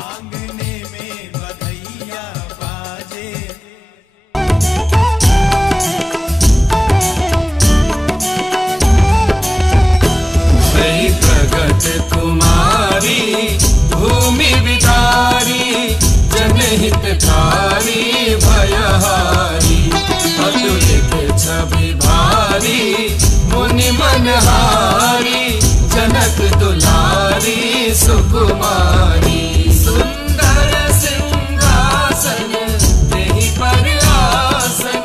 आंगने में, बधैया बाजे। वही प्रगट कुमारी भूमि विदारी, जनहितकारी भयहारी, अतुलित छवि भारी मुनि मनहारी, जनक दुलारी सुकुमारी, सुंदर सिंहासन देहि पर आसन,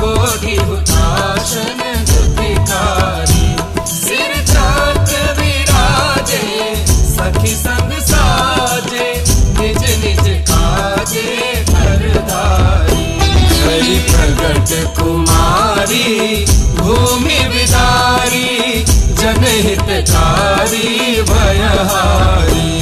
कोटि हुताशन दुतिकारी, सिर छात्र विराजे सखी संग साजे, निज निज काजे करधारी, हरि प्रगट कुमारी भूमि विदारी, जनहितकारी भयहारी।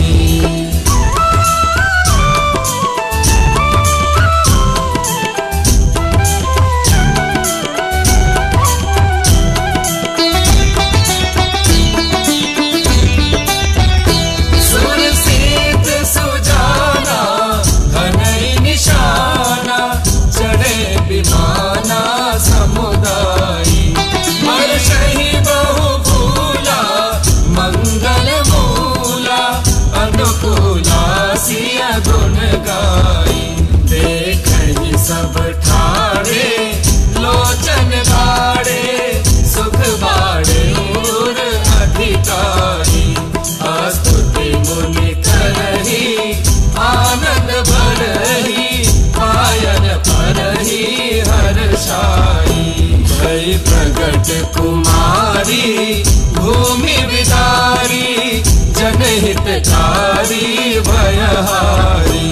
सुर सीत सुजाना घनई निशा कुमारी भूमि विदारी जनहितकारी भयहारी।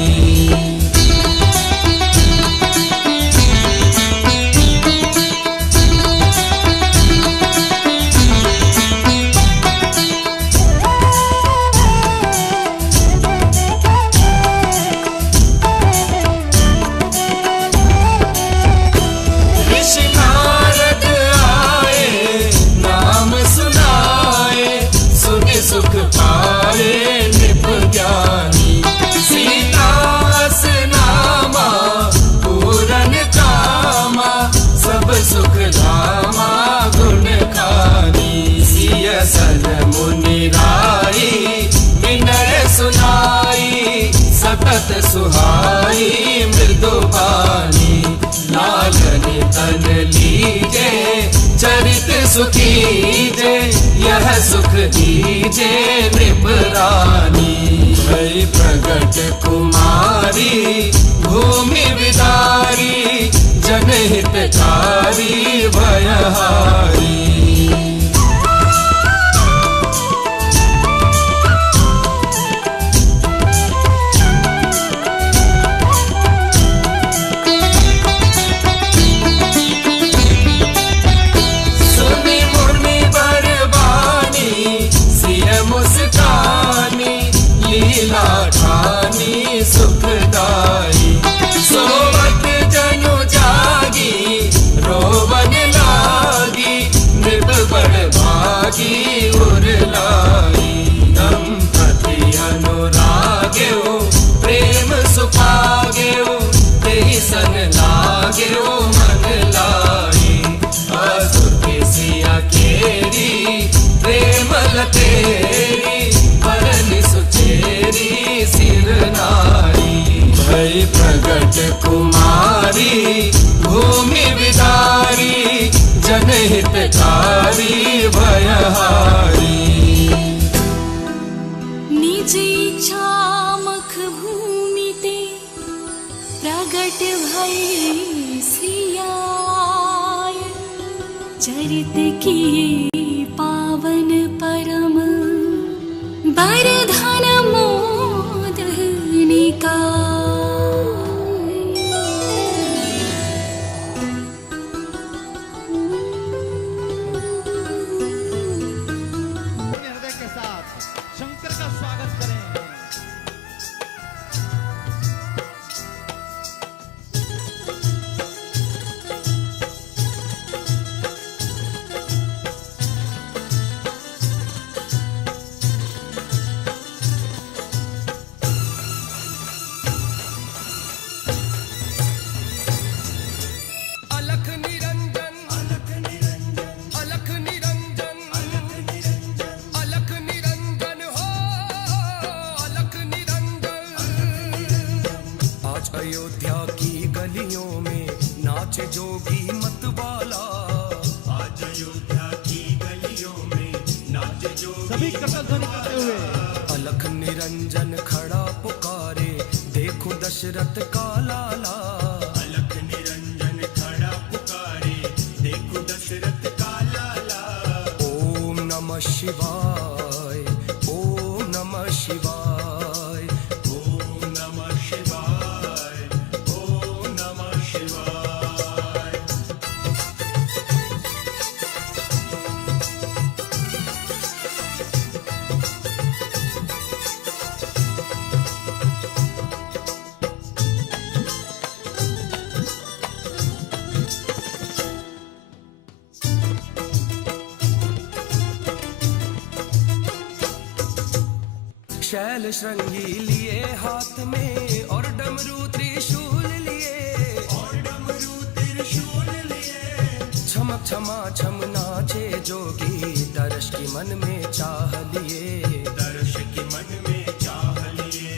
सुख पाए निप ज्ञानी सीतास नामा पूरन कामा सब सुख धामा गुण खानी। सिय सल मुनि राई विनय सुनाई सतत सुहाई मृदुबानी। लालन तन लीजे चरित सुखी जे यह सुख दीजे नृपरानी। भई प्रगट कुमारी भूमि विदारी जनहितकारी भयहारी। लीला ठानी सुखदाई सोवत जनु जागी रोवन लागी नृप बड़ भागी उरलाई। दंपति अनुराग्यो प्रेम सुपाग्यो तेहि सन लाग्यो मन लाई। असुर के सिया केरी प्रेम लतेरी परनि सुचेरी सिर नारी। भई प्रगट कुमारी भूमि विदारी जनहितकारी भयहारी। निज इच्छा मख भूमि ते प्रगट भई सियाय। चरित की पावन परम बरधन मोद निकाय। हृदय के साथ शंकर का स्वागत करें। अलख निरंजन अलख निरंजन अलख निरंजन अलख निरंजन हो अलख निरंजन। आज अयोध्या की गलियों में नाचे जोगी मतवाला। आज अयोध्या की गलियों में नाचे जोगी सभी करतल ध्वनि करते हुए अलख निरंजन खड़ा पुकारे देखो दशरथ का लाला। अलख निरंजन खड़ा पुकारे देखो दशरथ का लाला। ओम नमः शिवाय ओम नमः शिवाय ओम नमः शिवाय ओम नमः शिवाय। शैल श्रृंगी लिए हाथ में और डमरू त्रिशूल लिए और डमरू त्रिशूल लिए। छमक छमा छम नाचे जोगी दर्श की मन में चाह लिए दर्श की मन में चाह लिए।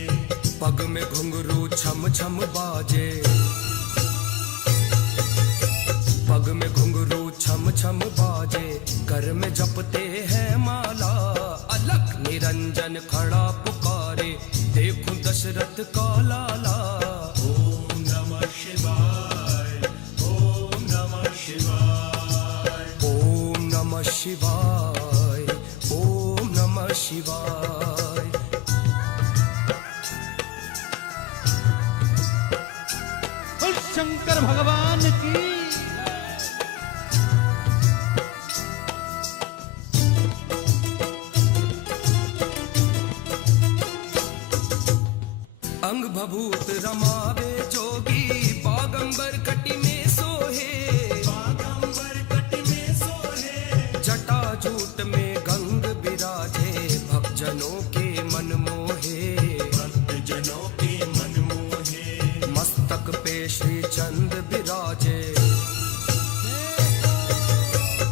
पग में घुंघरू छम छम बाजे पग में घुंघरू छम छम बाजे कर में जपते हैं माला। अलख निरंजन खड़ा पुकारे देखूं दशरथ का लाला। ओम नमः शिवाय ओम नमः शिवाय ओम शंकर भगवान की। अंग भभूत रमावे जोगी बागंबर कटि में सोहे, बागंबर कटि में सोहे। जटा जूट में गंग विराजे भक्तजनों के मन मोहे, भक्तजनों के मन मोहे। मस्तक पे श्री चंद्र विराजे,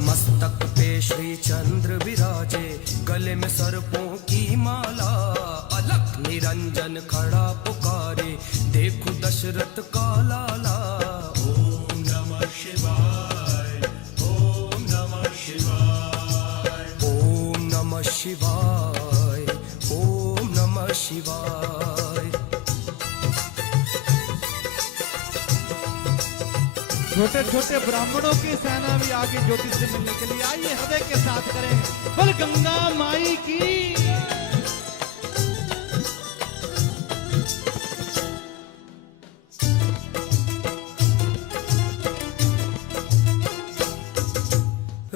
मस्तक पे श्री चंद्र विराजे। गले में सर्पों की माला, अलख निरंजन खड़ा पुकारे। देखो दशरथ का लाला। ओम नमः शिवाय, ओम नमः शिवाय, ओम नमः शिवाय, ओम नमः शिवाय। छोटे छोटे ब्राह्मणों की सेना भी आगे ज्योतिष से मिलने के लिए आइए, हृदय के साथ करें बोल गंगा माई की।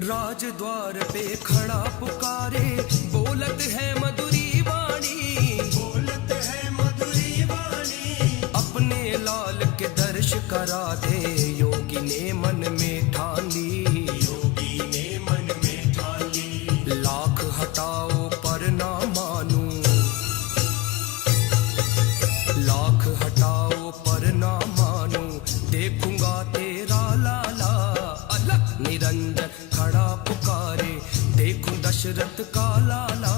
राजद्वार पे खड़ा पुकारे, बोलत है मधुरी वाणी, बोलत है मधुरी वाणी। अपने लाल के दर्श करा दे, योगी ने मन में ठान ली, योगी ने मन में ठान ली। लाख हटाओ पर ना मानू, लाख हटाओ पर ना मानू। देखूंगा तेरा लाला, अलख निरंजन खड़ा पुकारे। देखूं दशरथ का लाला।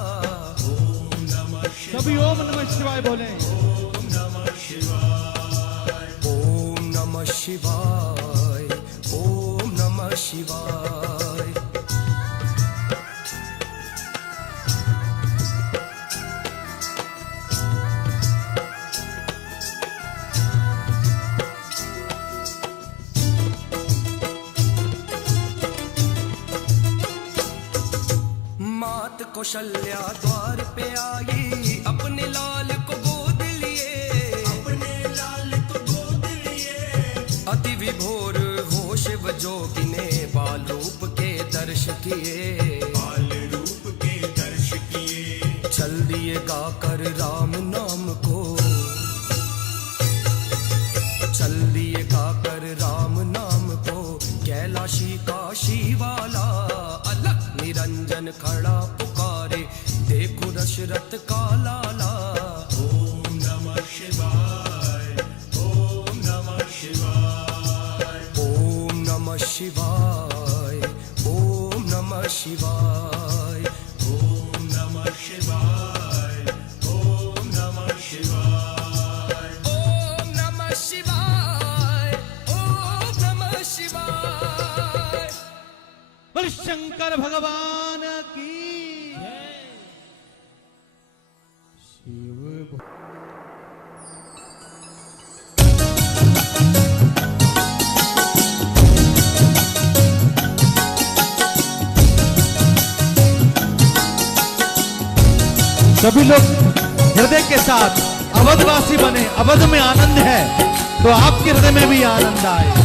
ओम नमः शिवाय, सभी ओम नमः शिवाय बोले। ओम नमः शिवाय, ओम नमः शिवाय, ओम नमः शिवाय। मात कौशल्या द्वार पे आई, अपने लाल को गोद लिए, अपने लाल को गोद लिए। अति विभोर हो शिव जोगी ने बाल रूप के दर्श किए, बाल रूप के दर्श किए। चल दिए गाकर राम नाम को, चल दिए गाकर राम नाम को। कैलाशी काशी वाला, अलख निरंजन खड़ा पुकारे। देखो दशरथ का लाला। ओम नमः शिवाय, ओम नमः शिवाय, ओम नमः शिवाय, ओम नमः शिवाय, ओम नमः शिवाय, ओम नमः शिवाय, ओम नमः शिवाय, ओम नमः शिवाय। बोल शंकर भगवान की। सभी लोग हृदय के साथ अवधवासी बने। अवध में आनंद है तो आपके हृदय में भी आनंद आए।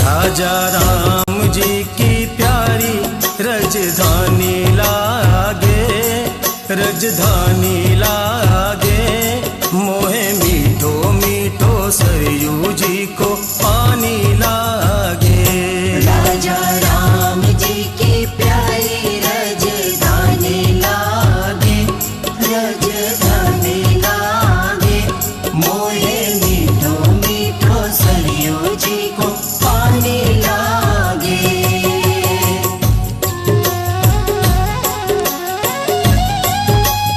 राजा राम जी की प्यारी रजधानी लागे, रजधानी लागे। मोहे मीठो मीठो सरयू जी को पानी लागे। राजा राम जी की प्यारी रजधानी लागे, रजधानी लागे। मोहे मीठो मीठो सरयू जी को पानी लागे।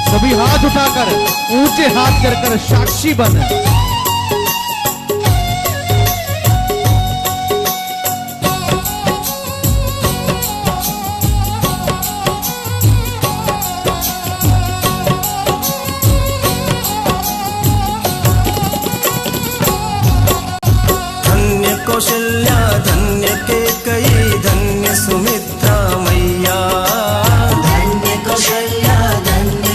सभी हाथ उठाकर ऊंचे हाथ कर कर साक्षी बन। कौशल्या धन्य के कई, धन्य सुमित्रा मैया। धन्य कौशल्या धन्य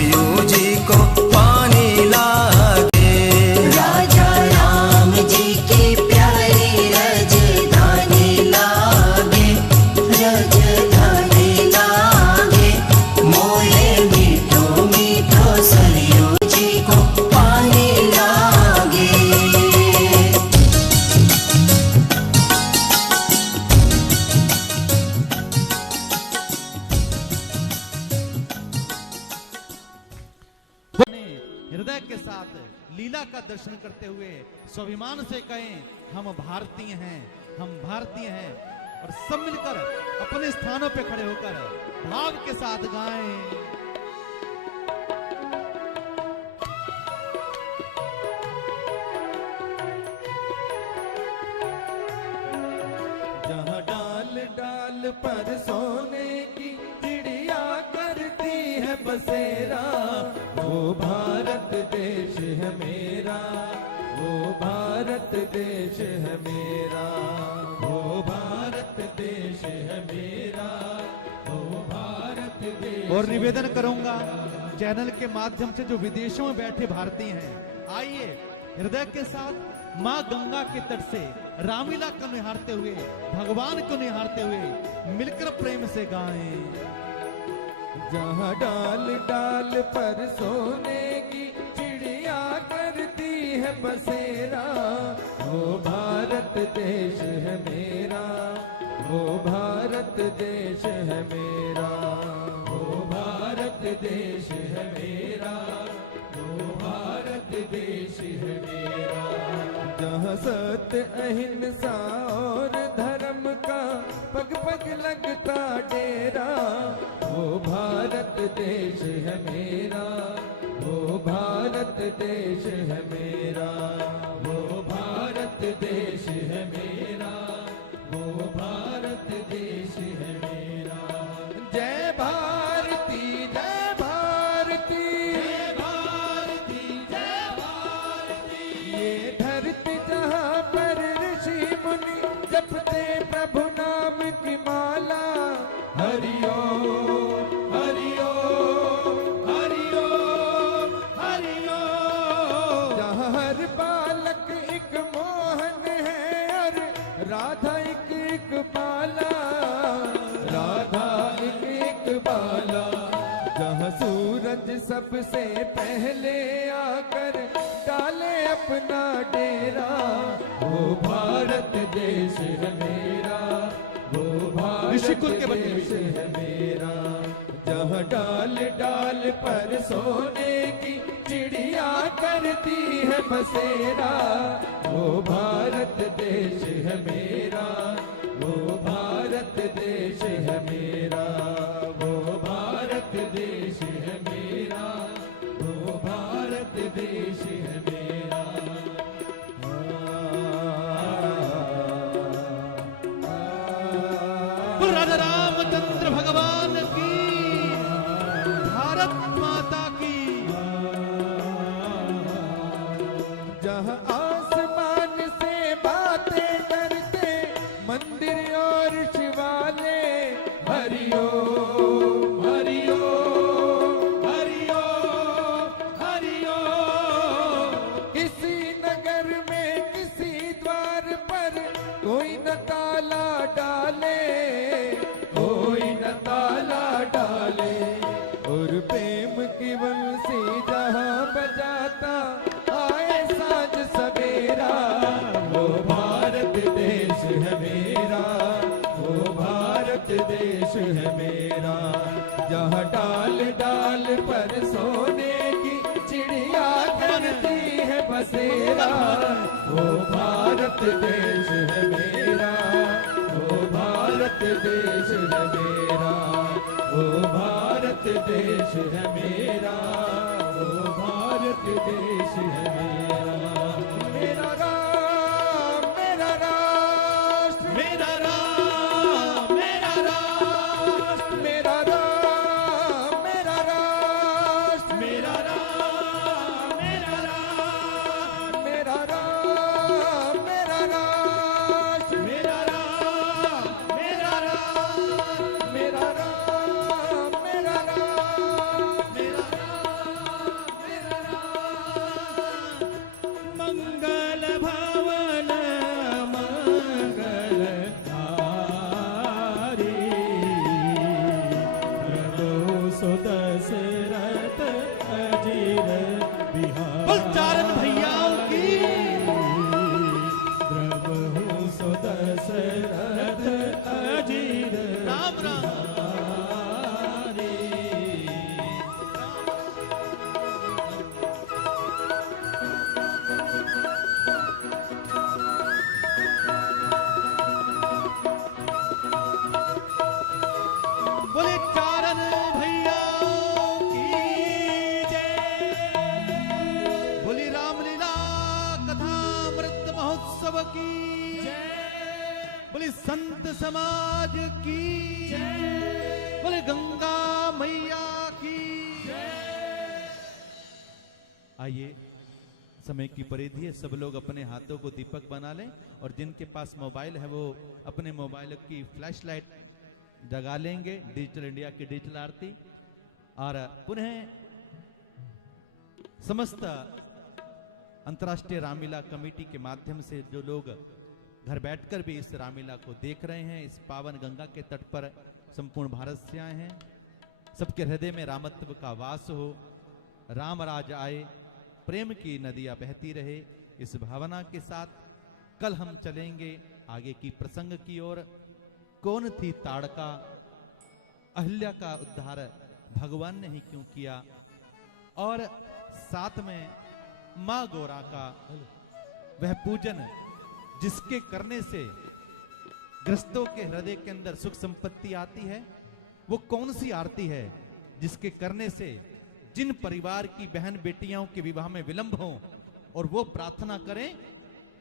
सरयू जी को पानी लागे। राजा राम जी की प्यारी राजधानी लागे, राजधानी लागे। मोहे मीठो मीठो सरयू जी को पानी लागे। हृदय के साथ लीला का दर्शन करते हुए स्वाभिमान से कहें हम भारतीय हैं, हम भारतीय हैं, और सब मिलकर अपने स्थानों पे खड़े होकर भाव के साथ गाएं। जहाँ डाल डाल पर सोने की चिड़िया करती है बसेरा, वो भारत देश है मेरा, वो भारत देश है मेरा, वो भारत देश है मेरा, वो भारत देश। और निवेदन करूंगा चैनल के माध्यम से जो विदेशों में बैठे भारतीय हैं, आइए हृदय के साथ माँ गंगा के तट से रामलीला को निहारते हुए, भगवान को निहारते हुए मिलकर प्रेम से गाएं। जहाँ डाल डाल पर सोने की चिड़िया करती है बसेरा, वो भारत देश है मेरा, वो भारत देश है मेरा, वो भारत देश है मेरा, वो भारत देश है मेरा। जहाँ सत्य अहिंसा और धर्म का पग पग लगता डेरा, वो भारत देश है मेरा, वो भारत देश है मेरा, वो भारत देश है मेरा, वो भारत देश है मेरा। जय भारती जय भारती जय भारती जय भारती। ये धरती जहाँ पर ऋषि मुनि जपते प्रभु नाम की माला, हरिओ हरिओ हरिओ हरिओ। जहाँ हर बालक एक मोहन है और राधा एक बाला, राधा एक बाला। जहाँ सूरज सबसे पहले आकर डाले अपना डेरा, वो भारत देश है मेरा, वो भारत देश है मेरा। जहाँ डाल डाल पर सोने की चिड़िया करती है बसेरा, वो भारत देश है मेरा, वो भारत देश है मेरा, वो भारत देश है मेरा, वो भारत देश है मेरा। राजा रामचंद्र भगवान की, भारत माता की। जहाँ आसमान से बातें करते मंदिर और शिवाले, हरिओ हरिओ हरिओ हरिओ। किसी नगर में किसी द्वार पर कोई न ताला डाले, कोई न ताला डाले। और प्रेम की बंसी जहाँ बजाता आए साँझ सवेरा, वो भारत देश है मेरा, वो भारत देश है मेरा। जहाँ डाल डाल पर सोने की चिड़िया करती है बसेरा, वो भारत देश है मेरा, वो भारत देश है मेरा, वो भारत देश है मेरा, वो भारत देश है मेरा। मेरा राम मेरा राष्ट्र, मेरा राम मेरा राष्ट्र, मेरा राम मेरा राष्ट्र, मेरा राम मेरा राष्ट्र, मेरा राम मेरा राष्ट्र, मेरा राम मेरा राष्ट्र, मेरा राम मेरा राष्ट्र, मेरा अजीर बिहार बलचारण भैया की द्रवहु सो दशरथ अजीर राम राम बोले चारण भैया की जय। बोली रामलीला कथा अमृत महोत्सव की जय। बोली संत समाज की जय। बोले गंगा मैया की जय। आइए, समय की परिधि है, सब लोग अपने हाथों को दीपक बना लें और जिनके पास मोबाइल है वो अपने मोबाइल की फ्लैश लाइट जगा लेंगे। डिजिटल इंडिया की डिजिटल आरती और पुनः समस्त अंतर्राष्ट्रीय रामलीला कमेटी के माध्यम से जो लोग घर बैठकर भी इस रामलीला को देख रहे हैं, इस पावन गंगा के तट पर संपूर्ण भारत से आए हैं, सबके हृदय में रामत्व का वास हो, राम राज आए, प्रेम की नदियां बहती रहे, इस भावना के साथ कल हम चलेंगे आगे की प्रसंग की ओर। कौन थी ताड़का, अहिल्या का उद्धार भगवान ने ही क्यों किया, और साथ में मां गौरा का वह पूजन जिसके करने से ग्रस्तों के हृदय के अंदर सुख संपत्ति आती है, वो कौन सी आरती है जिसके करने से जिन परिवार की बहन बेटियों के विवाह में विलंब हो और वो प्रार्थना करें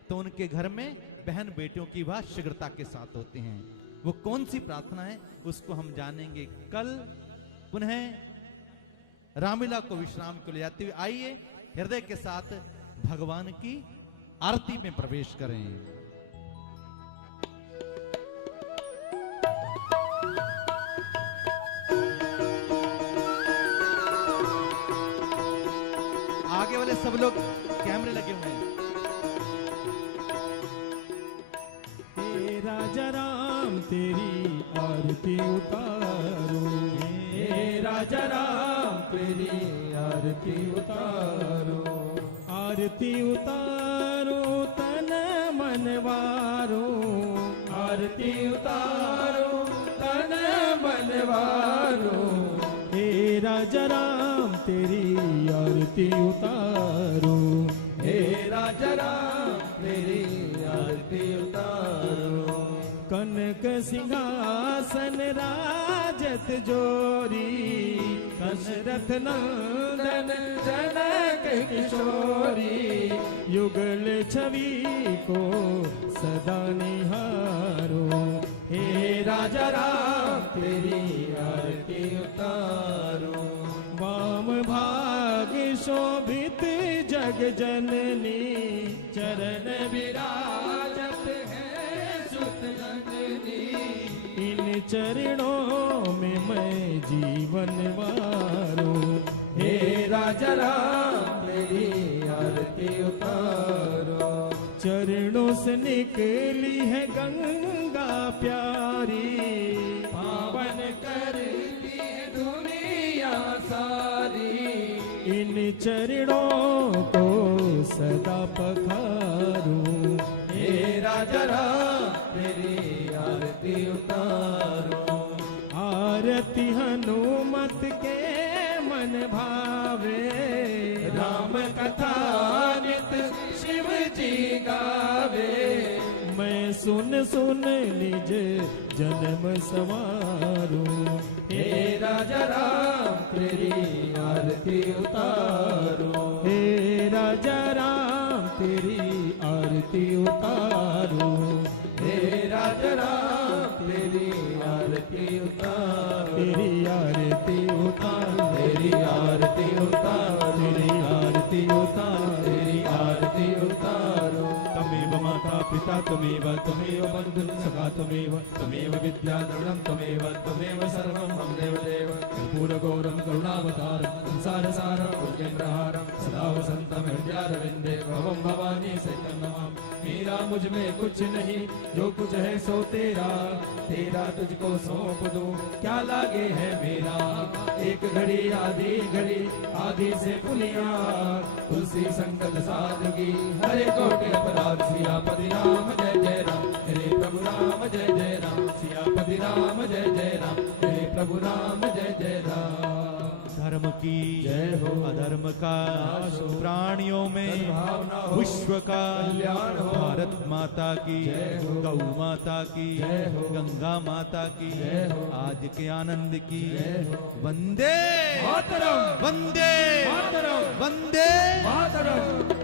तो उनके घर में बहन बेटियों की विवाह शीघ्रता के साथ होते हैं। वो कौन सी प्रार्थना है उसको हम जानेंगे कल। पुनः रामलीला को विश्राम को ले जाते हुए आइए हृदय के साथ भगवान की आरती में प्रवेश करें। आगे वाले सब लोग कैमरे लगे हुए हैं। राजा राम तेरी आरती उतारो, हे राजा राम तेरी आरती उतारो, आरती उतारो तन मन वारो, आरती उतारो तन मन वारो, हे राजा राम तेरी आरती उतारो, हे राजा राम तेरी आरती उतारो, कनक सिंहासन राजत जोरी, दशरथ नंदन जनक किशोरी, युगल छवि को सदा निहारो, हे राजा राम तेरी आरती उतारो, वाम भाग शोभित जग जननी, चरण विराजत है सुत जननी, इन चरणों में मैं जीवन वारो, हे राजा राम तेरी आरती उतारो, चरणों से निकली है गंगा प्यारी, पावन करती है दुनिया सारी, इन चरणों को सदा पखारूं, हे राजा राम तेरी आरती उतारो, आरती हनुमत के मन भावे, राम कथा नित शिव जी गावे, मैं सुन सुन निज जन्म संवारूं, हे राजा राम तेरी आरती उतारो, हे राजा राम तेरी आरती उतारो, हे राजा राम तेरी आरती उतारो, तेरी आरती उतारो, तेरी आरती उतारो, तेरी आरती उतारो, तेरी आरती उतारो, तमेव माता पिता त्वमेव त्वमेव बन्धुः सखा त्वमेव त्वमेव विद्याद्रविणं त्वमेव त्वमेव सर्वं मम देवदेव कर्पूरगौरं करुणावतारं संसारसारं भुजगेन्द्रहारं सदा वसन्तं हृदयारविन्दे भवं भवानी सहितं नमामि। मेरा मुझ में कुछ नहीं, जो कुछ है सो तेरा, तेरा तुझको सौंप दूं क्या लागे है मेरा। एक घड़ी आधी घड़ी आधी से पुलिया, तुलसी संगत सादगी हरे कोटि अपराध। सियापति राम जय जय राम, हरे प्रभु राम जय जय राम। सियापति राम जय जय राम, हरे प्रभु राम जय जय राम। धर्म की जय हो, अधर्म का नाश हो, प्राणियों में सद्भावना हो, विश्व का कल्याण हो। भारत माता की जय हो, गौ माता की जय हो, गंगा माता की जय हो, आज के आनंद की जय हो। वंदे मातरम, वंदे मातरम, वंदे मातरम।